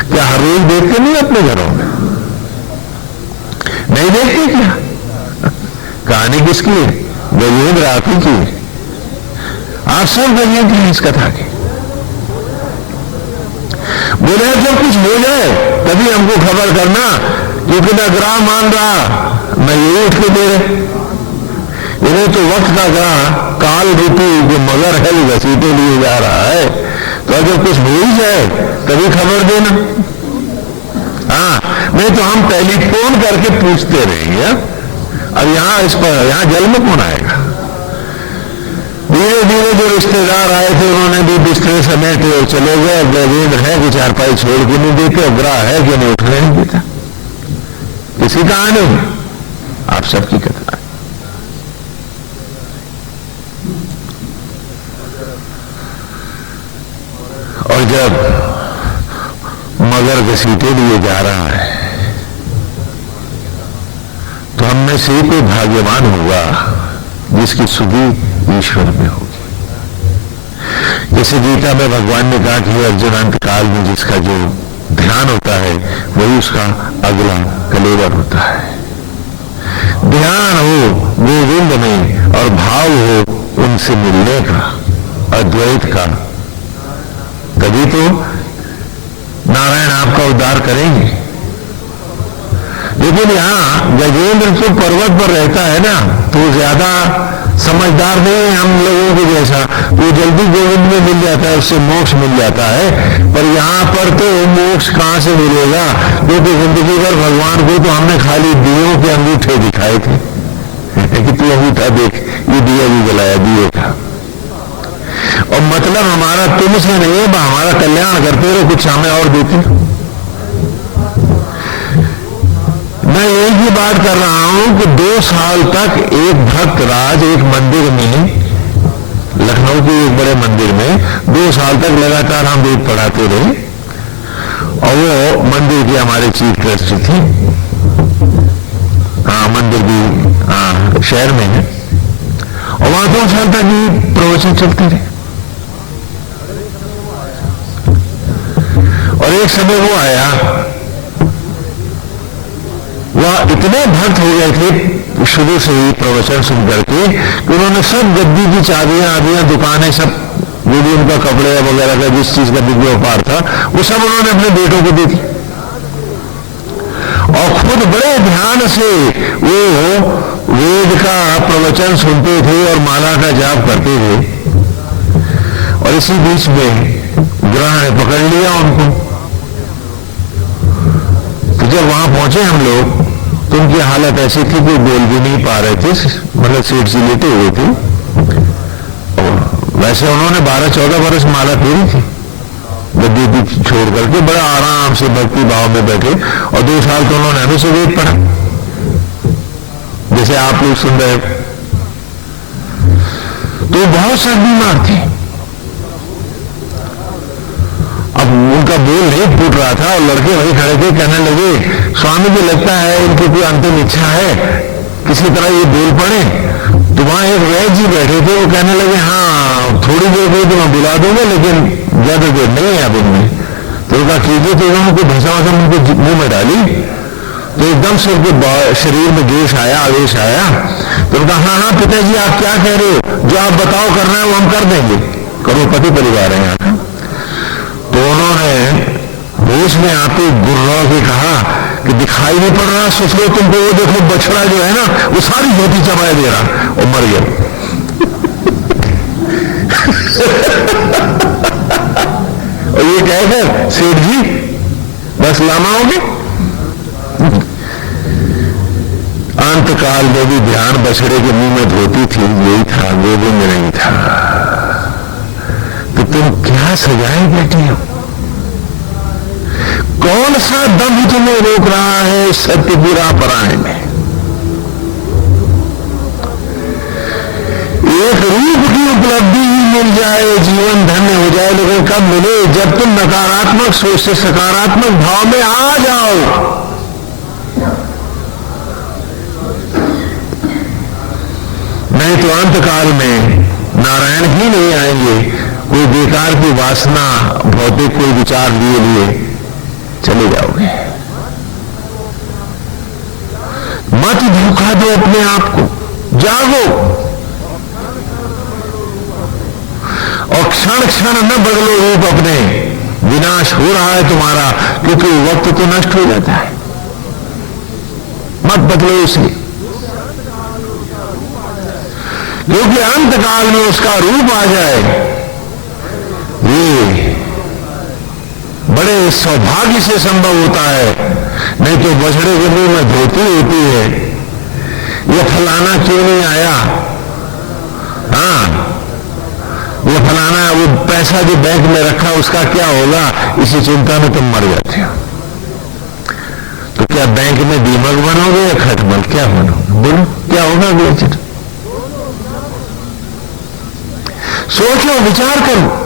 क्या हर रोज देखते नहीं अपने घरों में? नहीं देखते क्या? कहानी किसकी है? गजेंद्र आप ही की है। आप सब गजेंद्र हैं इस कथा के। बोले जब कुछ हो जाए तभी हमको खबर करना, क्योंकि मैं ग्रह मान रहा, मैं यही उठ के दे रहे। इन्हें तो वक्त का ग्रह काल रूपी जो मगर है वो घसीटे लिए जा रहा है, तो जब कुछ हो ही जाए तभी खबर देना। हाँ, नहीं तो हम टेलीफोन करके पूछते रहेंगे। अब यहाँ इस पर यहाँ जल में कौन आएगा? धीरे धीरे जो रिश्तेदार आए थे उन्होंने भी बिस्तरे समेटे और चले गए। गजेंद्र है कि चारपाई छोड़ के नहीं देते, ग्रह है कि नहीं उठने नहीं देता। किसी कहानी आप सबकी कथा है। और जब डगर घसीटे लिए जा रहा है, तो हम में से कोई भाग्यवान होगा जिसकी सुधि ईश्वर में होगी। जैसे गीता में भगवान ने कहा कि अर्जुन अंत काल में जिसका जो ध्यान होता है वही उसका अगला कलेवर होता है। ध्यान हो गोविंद में और भाव हो उनसे मिलने का, अद्वैत का, तभी तो नारायण आपका उद्धार करेंगे। लेकिन यहाँ गजेंद्र तो पर्वत पर रहता है ना, तो ज्यादा समझदार नहीं है हम लोगों को जैसा, वो जल्दी गोविंद में मिल जाता है, उससे मोक्ष मिल जाता है। पर यहाँ पर तो मोक्ष कहाँ से मिलेगा, क्योंकि जिंदगी भर भगवान को तो हमने खाली दियों के अंगूठे दिखाए थे कि तू अंगूठा देख, ये दिया भी जलाया दिए का, और मतलब हमारा तुमसे नहीं है, हमारा कल्याण करते रहो, कुछ हमें और देते। मैं एक ही बात कर रहा हूं कि 2 साल तक एक भक्त राज एक मंदिर में, लखनऊ के एक बड़े मंदिर में 2 साल तक लगातार हम वेद पढ़ाते रहे, और वो मंदिर की हमारे चीफ ट्रस्टी थी। हाँ, मंदिर भी शहर में है, और वहां 2 साल तक ही प्रवचन चलते रहे। और एक समय वो आया, वह इतने भक्त हो गए थे शुरू से ही प्रवचन सुन करके कि उन्होंने सब गद्दी की चाबियां आदियां दुकानें सब, जो भी उनका कपड़े वगैरह का जिस चीज का भी व्यापार था वो सब उन्होंने अपने बेटों को दे दी, और खुद बड़े ध्यान से वो वेद का प्रवचन सुनते थे और माला का जाप करते थे। और इसी बीच में ग्रहण ने पकड़ लिया उनको। तो जब वहां पहुंचे हम लोग तो उनकी हालत ऐसी थी कि बोल भी नहीं पा रहे थे, मतलब सीट से लेटे हुए थे। और वैसे उन्होंने 12-14 वर्ष माला फेरी थी, गद्दी छोड़ करके बड़ा आराम से भक्ति भाव में बैठे, और 2 साल तो उन्होंने हमें से वेद पढ़ा जैसे आप लोग सुन रहे। तो बहुत सारी बीमार थे, अब उनका बोल नहीं फूट रहा था, और लड़के वही खड़े थे, कहने लगे स्वामी जी लगता है इनकी कोई अंतिम इच्छा है, किसी तरह ये बोल पड़े। तो वहां एक वैद्य जी बैठे थे, वो कहने लगे हाँ थोड़ी देर गई तो मैं बुला दूंगा, लेकिन ज्यादा देर नहीं है अब उनमें। तो उनका कीजिए, तो उन्होंने भसा वसा उनके मुंह में डाली, तो एकदम से उनके शरीर में जोश आया, आवेश आया। तो उनका हाँ हाँ पिताजी आप क्या कह रहे हो, जो आप बताओ करना है वो हम कर देंगे, करोड़पति परिवार है यहाँ। तो उन्होंने होश में आते गुर्रा के कहा कि दिखाई नहीं पड़ रहा, सोच लो तुमको, वो देखो बछड़ा जो है ना वो सारी धोती चबाए दे रहा, और मर गया। और ये कहकर सेठ जी बस लामा हो गए। अंत काल में भी ध्यान बछड़े के मुंह में धोती थी, यही था, गोविंद नहीं था। तो तुम क्या सजाए बैठी हो, कौन सा दम तुम्हें रोक रहा है सत्य की राह पर आने में। एक रूप की उपलब्धि ही मिल जाए, जीवन धन्य हो जाए, लेकिन कब मिले, जब तुम नकारात्मक सोच से सकारात्मक भाव में आ जाओ। नहीं तो अंत काल में नारायण ही नहीं आएंगे, कोई बेकार की वासना भौतिक कोई विचार लिए चले जाओगे। मत धोखा दो अपने आप को, जागो, और क्षण क्षण न बदलो रूप अपने, विनाश हो रहा है तुम्हारा, क्योंकि वक्त तो नष्ट हो जाता है। मत बदलो इसे, क्योंकि अंत काल में उसका रूप आ जाए, ये बड़े सौभाग्य से संभव होता है। नहीं तो बछड़े के मुंह में धोती होती है, ये फलाना क्यों नहीं आया, हाँ ये फलाना, वो पैसा जो बैंक में रखा उसका क्या होगा, इसी चिंता में तुम मर जाते हो। तो क्या बैंक में दीमक बनोगे या खटमल, क्या बनोगे, बोलो क्या होगा अगले चित्र। सोचो, विचार करो,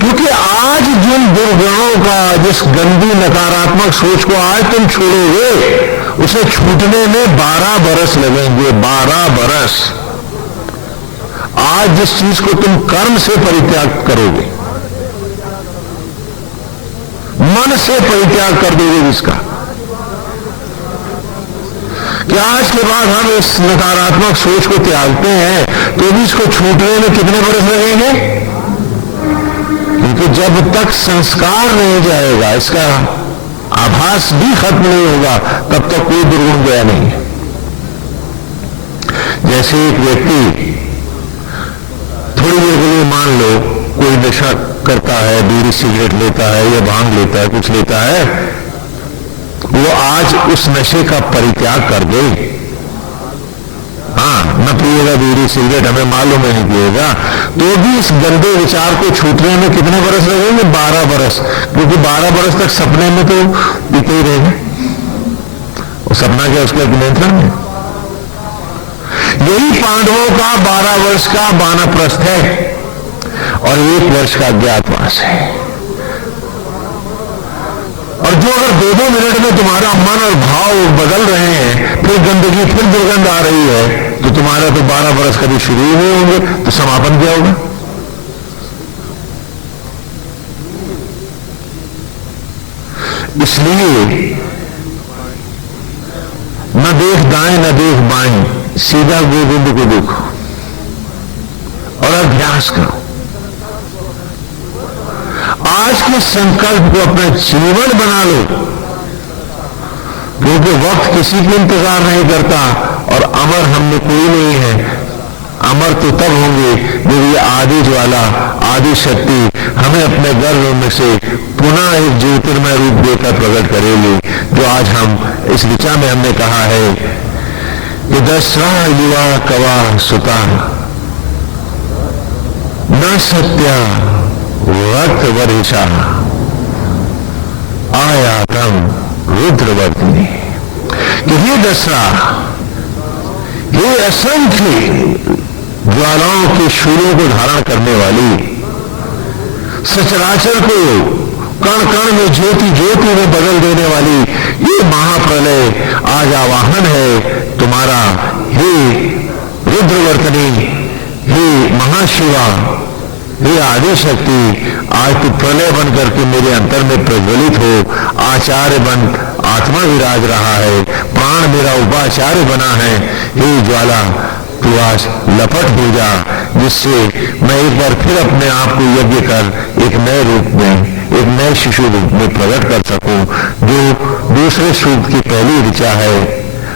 क्योंकि आज जिन दुर्गुणों का, जिस गंदी नकारात्मक सोच को आज तुम छोड़ोगे, उसे छूटने में 12 बरस लगेंगे। 12 बरस। आज जिस चीज को तुम कर्म से परित्याग करोगे, मन से परित्याग कर दोगे जिसका, कि आज के बाद हम इस नकारात्मक सोच को त्यागते हैं, तो भी इसको छूटने में कितने बरस लगेंगे? क्योंकि जब तक संस्कार नहीं जाएगा, इसका आभास भी खत्म नहीं होगा, तब तक कोई दुर्गुण गया नहीं है। जैसे एक व्यक्ति थोड़ी देर के लिए मान लो कोई नशा करता है, बीड़ी सिगरेट लेता है या भांग लेता है, कुछ लेता है, वो आज उस नशे का परित्याग कर दे, हाँ, न पिएगा बीड़ी सिगरेट, हमें मालूम नहीं पिएगा, तो भी इस गंदे विचार को छूटने में कितने बरस लगेंगे? 12 बरस। क्योंकि 12 बरस तक सपने में तो पीते ही रहेंगे। और सपना क्या, उसका नियंत्रण है। यही पांडवों का 12 वर्ष का वानप्रस्थ है और 1 वर्ष का अज्ञातवास है। और जो अगर 2-2 मिनट में तुम्हारा मन और भाव बदल रहे हैं, फिर गंदगी, फिर दुर्गंध आ रही है, तो तुम्हारा तो 12 बरस कभी शुरू ही नहीं होंगे, तो समापन क्या होगा? इसलिए न देख दाएं न देख बाएं, सीधा गोविंद को देखो और अभ्यास करो। आज के संकल्प को अपना जीवन बना लो, क्योंकि वक्त किसी का इंतजार नहीं करता और अमर हमने कोई नहीं है। अमर तो तब होंगे जब ये आदि ज्वाला, आदि शक्ति हमें अपने गर्भ में से पुनः एक ज्योतिर्मय रूप देकर प्रकट करेगी, जो आज हम इस ऋचा में हमने कहा है कि दसरा युवा कवा सुता न सत्या वक्त वर्षा आयातम रुद्रवर्तिनी। कि हे दसरा, हे असंख्य ज्वालाओं के शूलों को धारण करने वाली, सचराचर को कण कण में ज्योति ज्योति में बदल देने वाली ये महाप्रलय आज आवाहन है तुम्हारा। हे रुद्रवर्तनी, हे महाशिवा, हे आदि शक्ति, आज तू प्रलय बन करके मेरे अंतर में प्रज्वलित हो। आचार्य बन आत्मा विराज रहा है, प्राण मेरा उपाचार्य बना है। हे ज्वाला, तू आज लपट हो जा, जिससे मैं एक बार फिर अपने आप को यज्ञ कर एक नए रूप में, एक नए शिशु रूप में प्रकट कर सकूं, जो दूसरे सूक्त की पहली ऋचा है।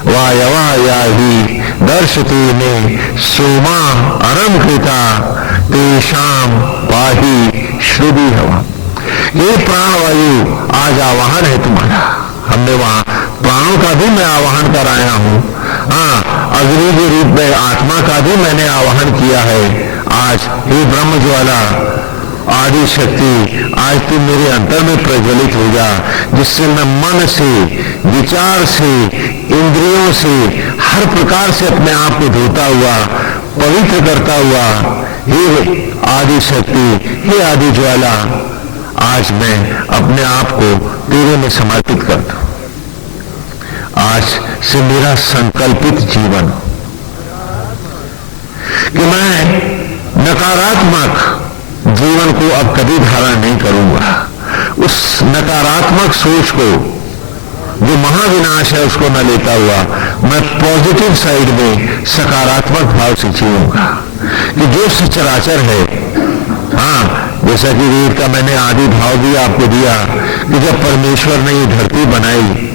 वायवा या ही दर्शते ने सोमा अरम कृता तेषाम पाही श्रुति हवा। ये प्राणवायु आज आवाहन है तुम्हारा। हमने वहां प्राणों का भी मैं आवाहन कर आया हूं, हाँ, अग्नि के रूप में आत्मा का भी मैंने आवाहन किया है। आज हे ब्रह्म ज्वाला, आदि शक्ति, आज तू मेरे अंतर में प्रज्वलित हो जा, जिससे मैं मन से, विचार से, इंद्रियों से, हर प्रकार से अपने आप को धोता हुआ, पवित्र करता हुआ, हे आदि शक्ति, हे आदि ज्वाला, आज मैं अपने आप को तेरे में समर्पित कर दूं। आज से मेरा संकल्पित जीवन कि मैं नकारात्मक जीवन को अब कभी धारण नहीं करूंगा। उस नकारात्मक सोच को, जो महाविनाश है, उसको न लेता हुआ मैं पॉजिटिव साइड में सकारात्मक भाव से जीऊंगा। कि जो सचराचर है, हाँ, जैसा कि वेद का मैंने आदि भाव भी आपको दिया कि जब परमेश्वर ने ये धरती बनाई,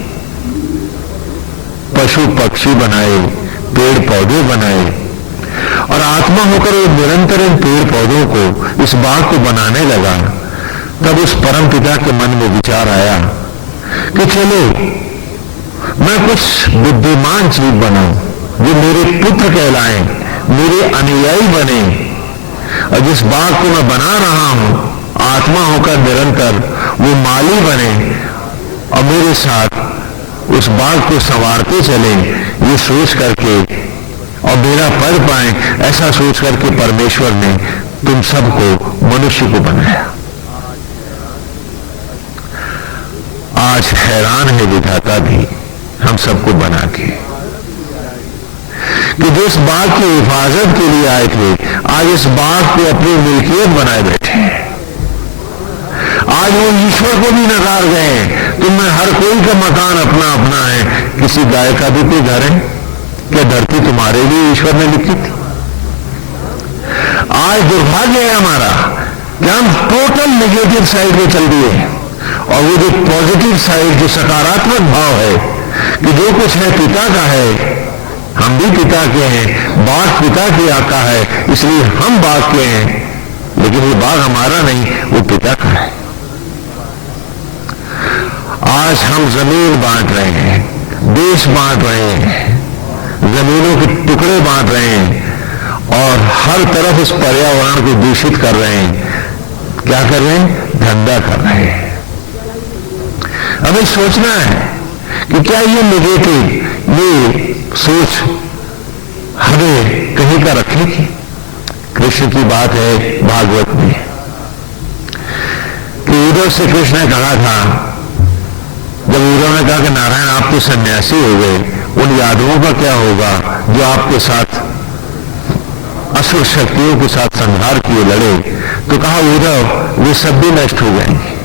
पशु पक्षी बनाए, पेड़ पौधे बनाए, और आत्मा होकर वो निरंतर इन पेड़ पौधों को, इस बाग को बनाने लगा, तब उस परम पिता के मन में विचार आया कि चलो मैं कुछ बुद्धिमान जीव बनाऊं, जो मेरे पुत्र कहलाएं, मेरे अनुयायी बने, और जिस बाग को मैं बना रहा हूं, आत्मा होकर निरंतर वो माली बने और मेरे साथ उस बाग को संवारते चले। ये सोच करके और मेरा पढ़ पाए, ऐसा सोच करके परमेश्वर ने तुम सबको, मनुष्य को बनाया। आज हैरान है विधाता भी हम सबको बना के, कि जिस बाग की हिफाजत के लिए आए थे आज इस बाग को अपनी मिल्कियत बनाए बैठे हैं। आज वो ईश्वर को भी नकार गए। तुम्हें हर कोई का मकान अपना अपना है, किसी गाय का भी कोई घर है क्या? धरती तुम्हारे लिए ईश्वर ने लिखी थी। आज दुर्भाग्य है हमारा कि हम टोटल नेगेटिव साइड में चल दिए हैं, और वो जो पॉजिटिव साइड, जो सकारात्मक भाव है कि जो कुछ है पिता का है, हम भी पिता के हैं, बाग पिता की आका है, इसलिए हम बाग के हैं, लेकिन ये बाग हमारा नहीं, वो पिता का है। आज हम जमीन बांट रहे हैं, देश बांट रहे हैं, जमीनों के टुकड़े बांट रहे हैं, और हर तरफ इस पर्यावरण को दूषित कर रहे हैं। क्या कर रहे हैं? धंधा कर रहे हैं। हमें सोचना है कि क्या ये नेगेटिव, ये सोच हमें कहीं का रखेगी? कृष्ण की बात है भागवत में कि उद्धव से कृष्ण ने कहा था, जब उद्धव ने कहा कि नारायण आप तो सन्यासी हो गए, उन यादवों का क्या होगा जो आपके साथ असुर शक्तियों के साथ संहार किए लड़े? तो कहा उद्धव वे सब भी नष्ट हो जाएंगे,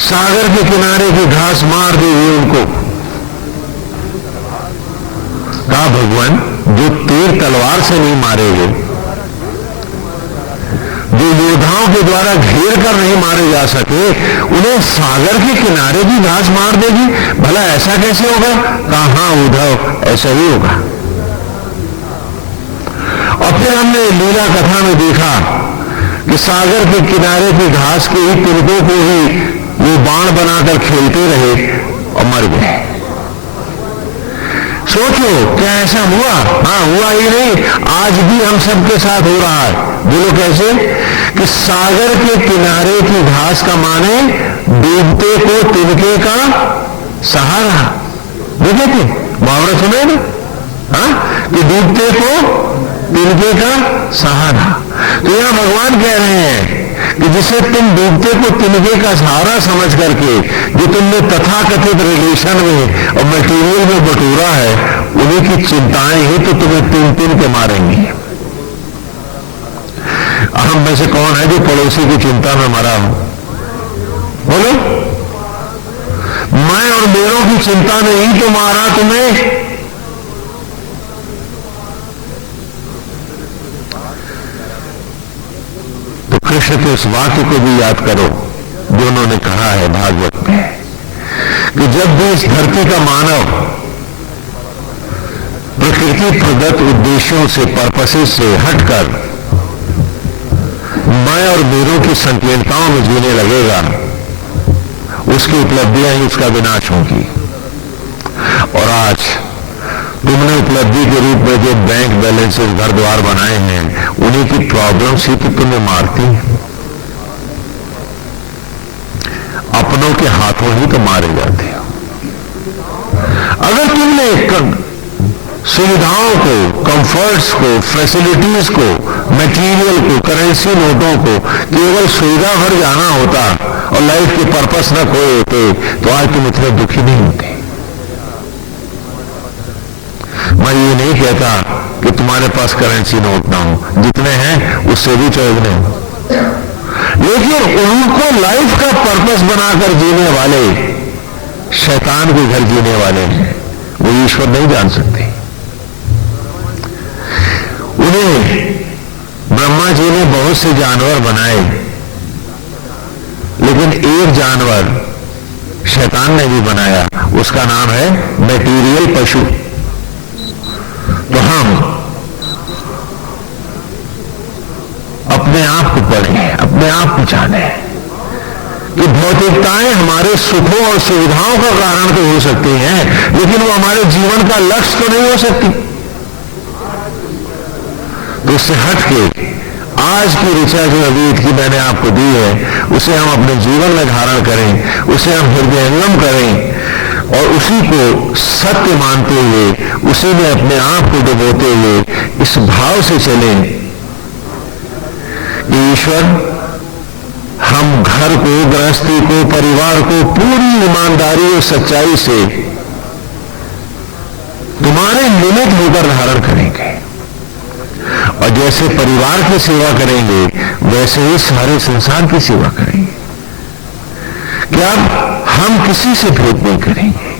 सागर के किनारे की घास मार देगी उनको। कहा भगवान जो तीर तलवार से नहीं मारे गए, जो योद्धाओं के द्वारा घेर कर नहीं मारे जा सके, उन्हें सागर के किनारे भी घास मार देगी? भला ऐसा कैसे होगा? कहा हाँ उद्धव ऐसा ही होगा। और फिर हमने लीला कथा में देखा कि सागर के किनारे की घास के ही तिनकों को ही वो बाण बनाकर खेलते रहे और मर गए। सोचो क्या ऐसा हुआ? हाँ हुआ ही नहीं, आज भी हम सबके साथ हो रहा है। बोलो कैसे? कि सागर के किनारे की घास का माने डूबते को तिनके का सहारा। देखे थे मुहावरा सुने ना? हाँ कि डूबते को तिनके का सहारा। तो यहां भगवान कह रहे हैं कि जिसे तुम डूबते को तिनके का सहारा समझ करके जो तुमने तथाकथित रिलेशन में और मटेरियल में बटोरा है, उन्हीं की चिंताएं ही तो तुम्हें तीन तीन के मारेंगी। हम में से कौन है जो पड़ोसी की चिंता में मरा हो? बोलो। मैं और मेरों की चिंता ने ही तो मारा तुम्हें। तो कृष्ण के उस वाक्य को भी याद करो जो उन्होंने कहा है भागवत में कि जब भी इस धरती का मानव प्रकृति प्रदत्त उद्देश्यों से, पर्पसेस से हटकर मैं और मेरों की संकीर्णताओं में जीने लगेगा, उसकी उपलब्धियां ही उसका विनाश होगी। और आज तुमने उपलब्धि के रूप में जो बैंक बैलेंसेस, घर द्वार बनाए हैं, उन्हीं की प्रॉब्लम्स ही तो तुम्हें मारती हैं। अपनों के हाथों ही तो मारे जाते हो। अगर तुमने सुविधाओं को, कंफर्ट्स को, फैसिलिटीज को, मटेरियल को, करेंसी नोटों को केवल सुविधा भर जाना होता और लाइफ के पर्पस न खोए होते, तो आज तुम इतने दुखी नहीं होते। मैं ये नहीं कहता कि तुम्हारे पास करेंसी नोट ना हो, जितने हैं उससे भी चौगुने हो, लेकिन उनको लाइफ का पर्पस बनाकर जीने वाले, शैतान के घर जीने वाले हैं, वो ईश्वर नहीं जान सकते। उन्हें ब्रह्मा जी ने बहुत से जानवर बनाए, लेकिन एक जानवर शैतान ने भी बनाया, उसका नाम है मटेरियल पशु। तो हम अपने आप को पढ़ें, अपने आप को जानें कि भौतिकताएं हमारे सुखों और सुविधाओं का कारण तो हो सकती हैं, लेकिन वो हमारे जीवन का लक्ष्य तो नहीं हो सकती। तो उससे हटके आज की ऋचा जो अतीत की मैंने आपको दी है, उसे हम अपने जीवन में धारण करें, उसे हम हृदयंगम करें और उसी को सत्य मानते हुए, उसी में अपने आप को डुबोते हुए इस भाव से चलें कि ईश्वर हम घर को, गृहस्थी को, परिवार को पूरी ईमानदारी और सच्चाई से तुम्हारे निमित्त होकर धारण करेंगे, और जैसे परिवार की सेवा करेंगे वैसे ही सारे संसार की सेवा करेंगे। क्या हम किसी से भेद नहीं करेंगे,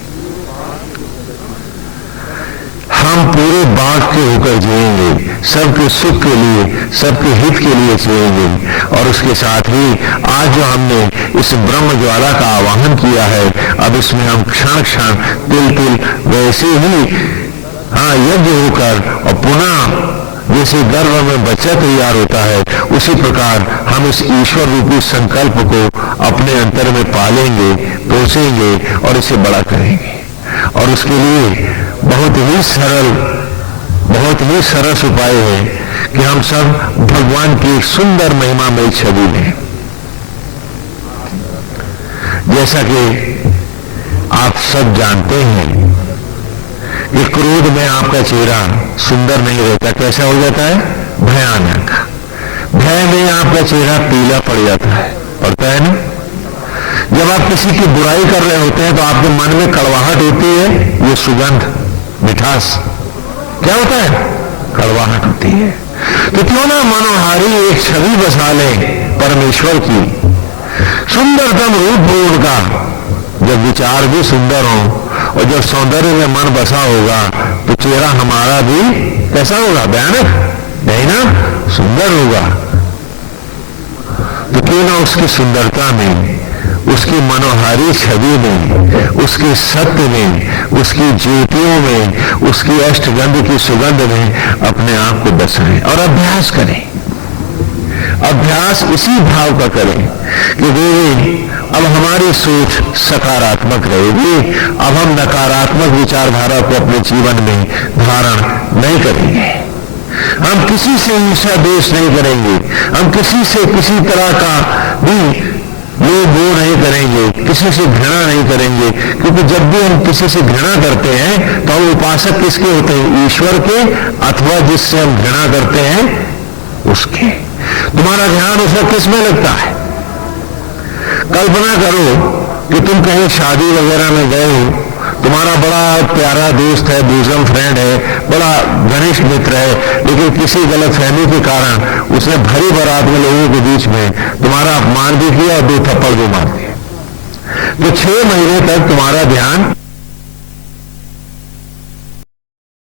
हम पूरे बाग के होकर जिएंगे, सबके सुख के लिए, सबके हित के लिए जिएंगे। और उसके साथ ही आज जो हमने इस ब्रह्म ज्वाला का आवाहन किया है, अब इसमें हम क्षण क्षण तिल तिल वैसे ही यज्ञ होकर, और पुनः जैसे गर्भ में बच्चा तैयार होता है उसी प्रकार हम इस ईश्वर रूपी संकल्प को अपने अंतर में पालेंगे, पोसेंगे और इसे बड़ा करेंगे। और उसके लिए बहुत ही सरल उपाय है कि हम सब भगवान की एक सुंदर महिमामय छवि लें। जैसा कि आप सब जानते हैं कि क्रोध में आपका चेहरा सुंदर नहीं रहता, कैसा हो जाता है? भयानक। भय में आपका चेहरा पीला पड़ जाता है, पड़ता है ना? जब आप किसी की बुराई कर रहे होते हैं तो आपके मन में कड़वाहट होती है, ये सुगंध, मिठास, क्या होता है? कड़वाहट होती है। तो क्यों ना मनोहारी एक छवि बसा ले परमेश्वर की, सुंदरतम रूप हो उनका। जब विचार भी सुंदर हो और जब सौंदर्य में मन बसा होगा तो चेहरा हमारा भी कैसा होगा? भयानक नहीं ना, सुंदर होगा। तो क्यों ना उसकी सुंदरता में, उसकी मनोहारी छवि में, उसके सत्य में, उसकी ज्योतियों में, उसकी अष्टगंध की सुगंध में अपने आप को बसाएं और अभ्यास करें। अभ्यास इसी भाव का करें कि देवी अब हमारी सोच सकारात्मक रहेगी, अब हम नकारात्मक विचारधारा को अपने जीवन में धारण नहीं करेंगे। हम किसी से ईर्ष्या द्वेष नहीं करेंगे, हम किसी से किसी तरह का भी लोभ मोह नहीं करेंगे, किसी से घृणा नहीं करेंगे। क्योंकि जब भी हम किसी से घृणा करते हैं तो हम उपासक किसके होते हैं? ईश्वर के, अथवा जिससे हम घृणा करते हैं उसके। तुम्हारा ध्यान उस वक्त किस में लगता है? कल्पना करो कि तुम कहीं शादी वगैरह में गए हो, तुम्हारा बड़ा प्यारा दोस्त है, बोजम फ्रेंड है, बड़ा घनिष्ठ मित्र है, लेकिन किसी गलतफहमी के कारण उसने भरी बारात में लोगों के बीच में तुम्हारा अपमान भी किया और 2 थप्पड़ भी मार दिए। तो 6 महीने तक तुम्हारा ध्यान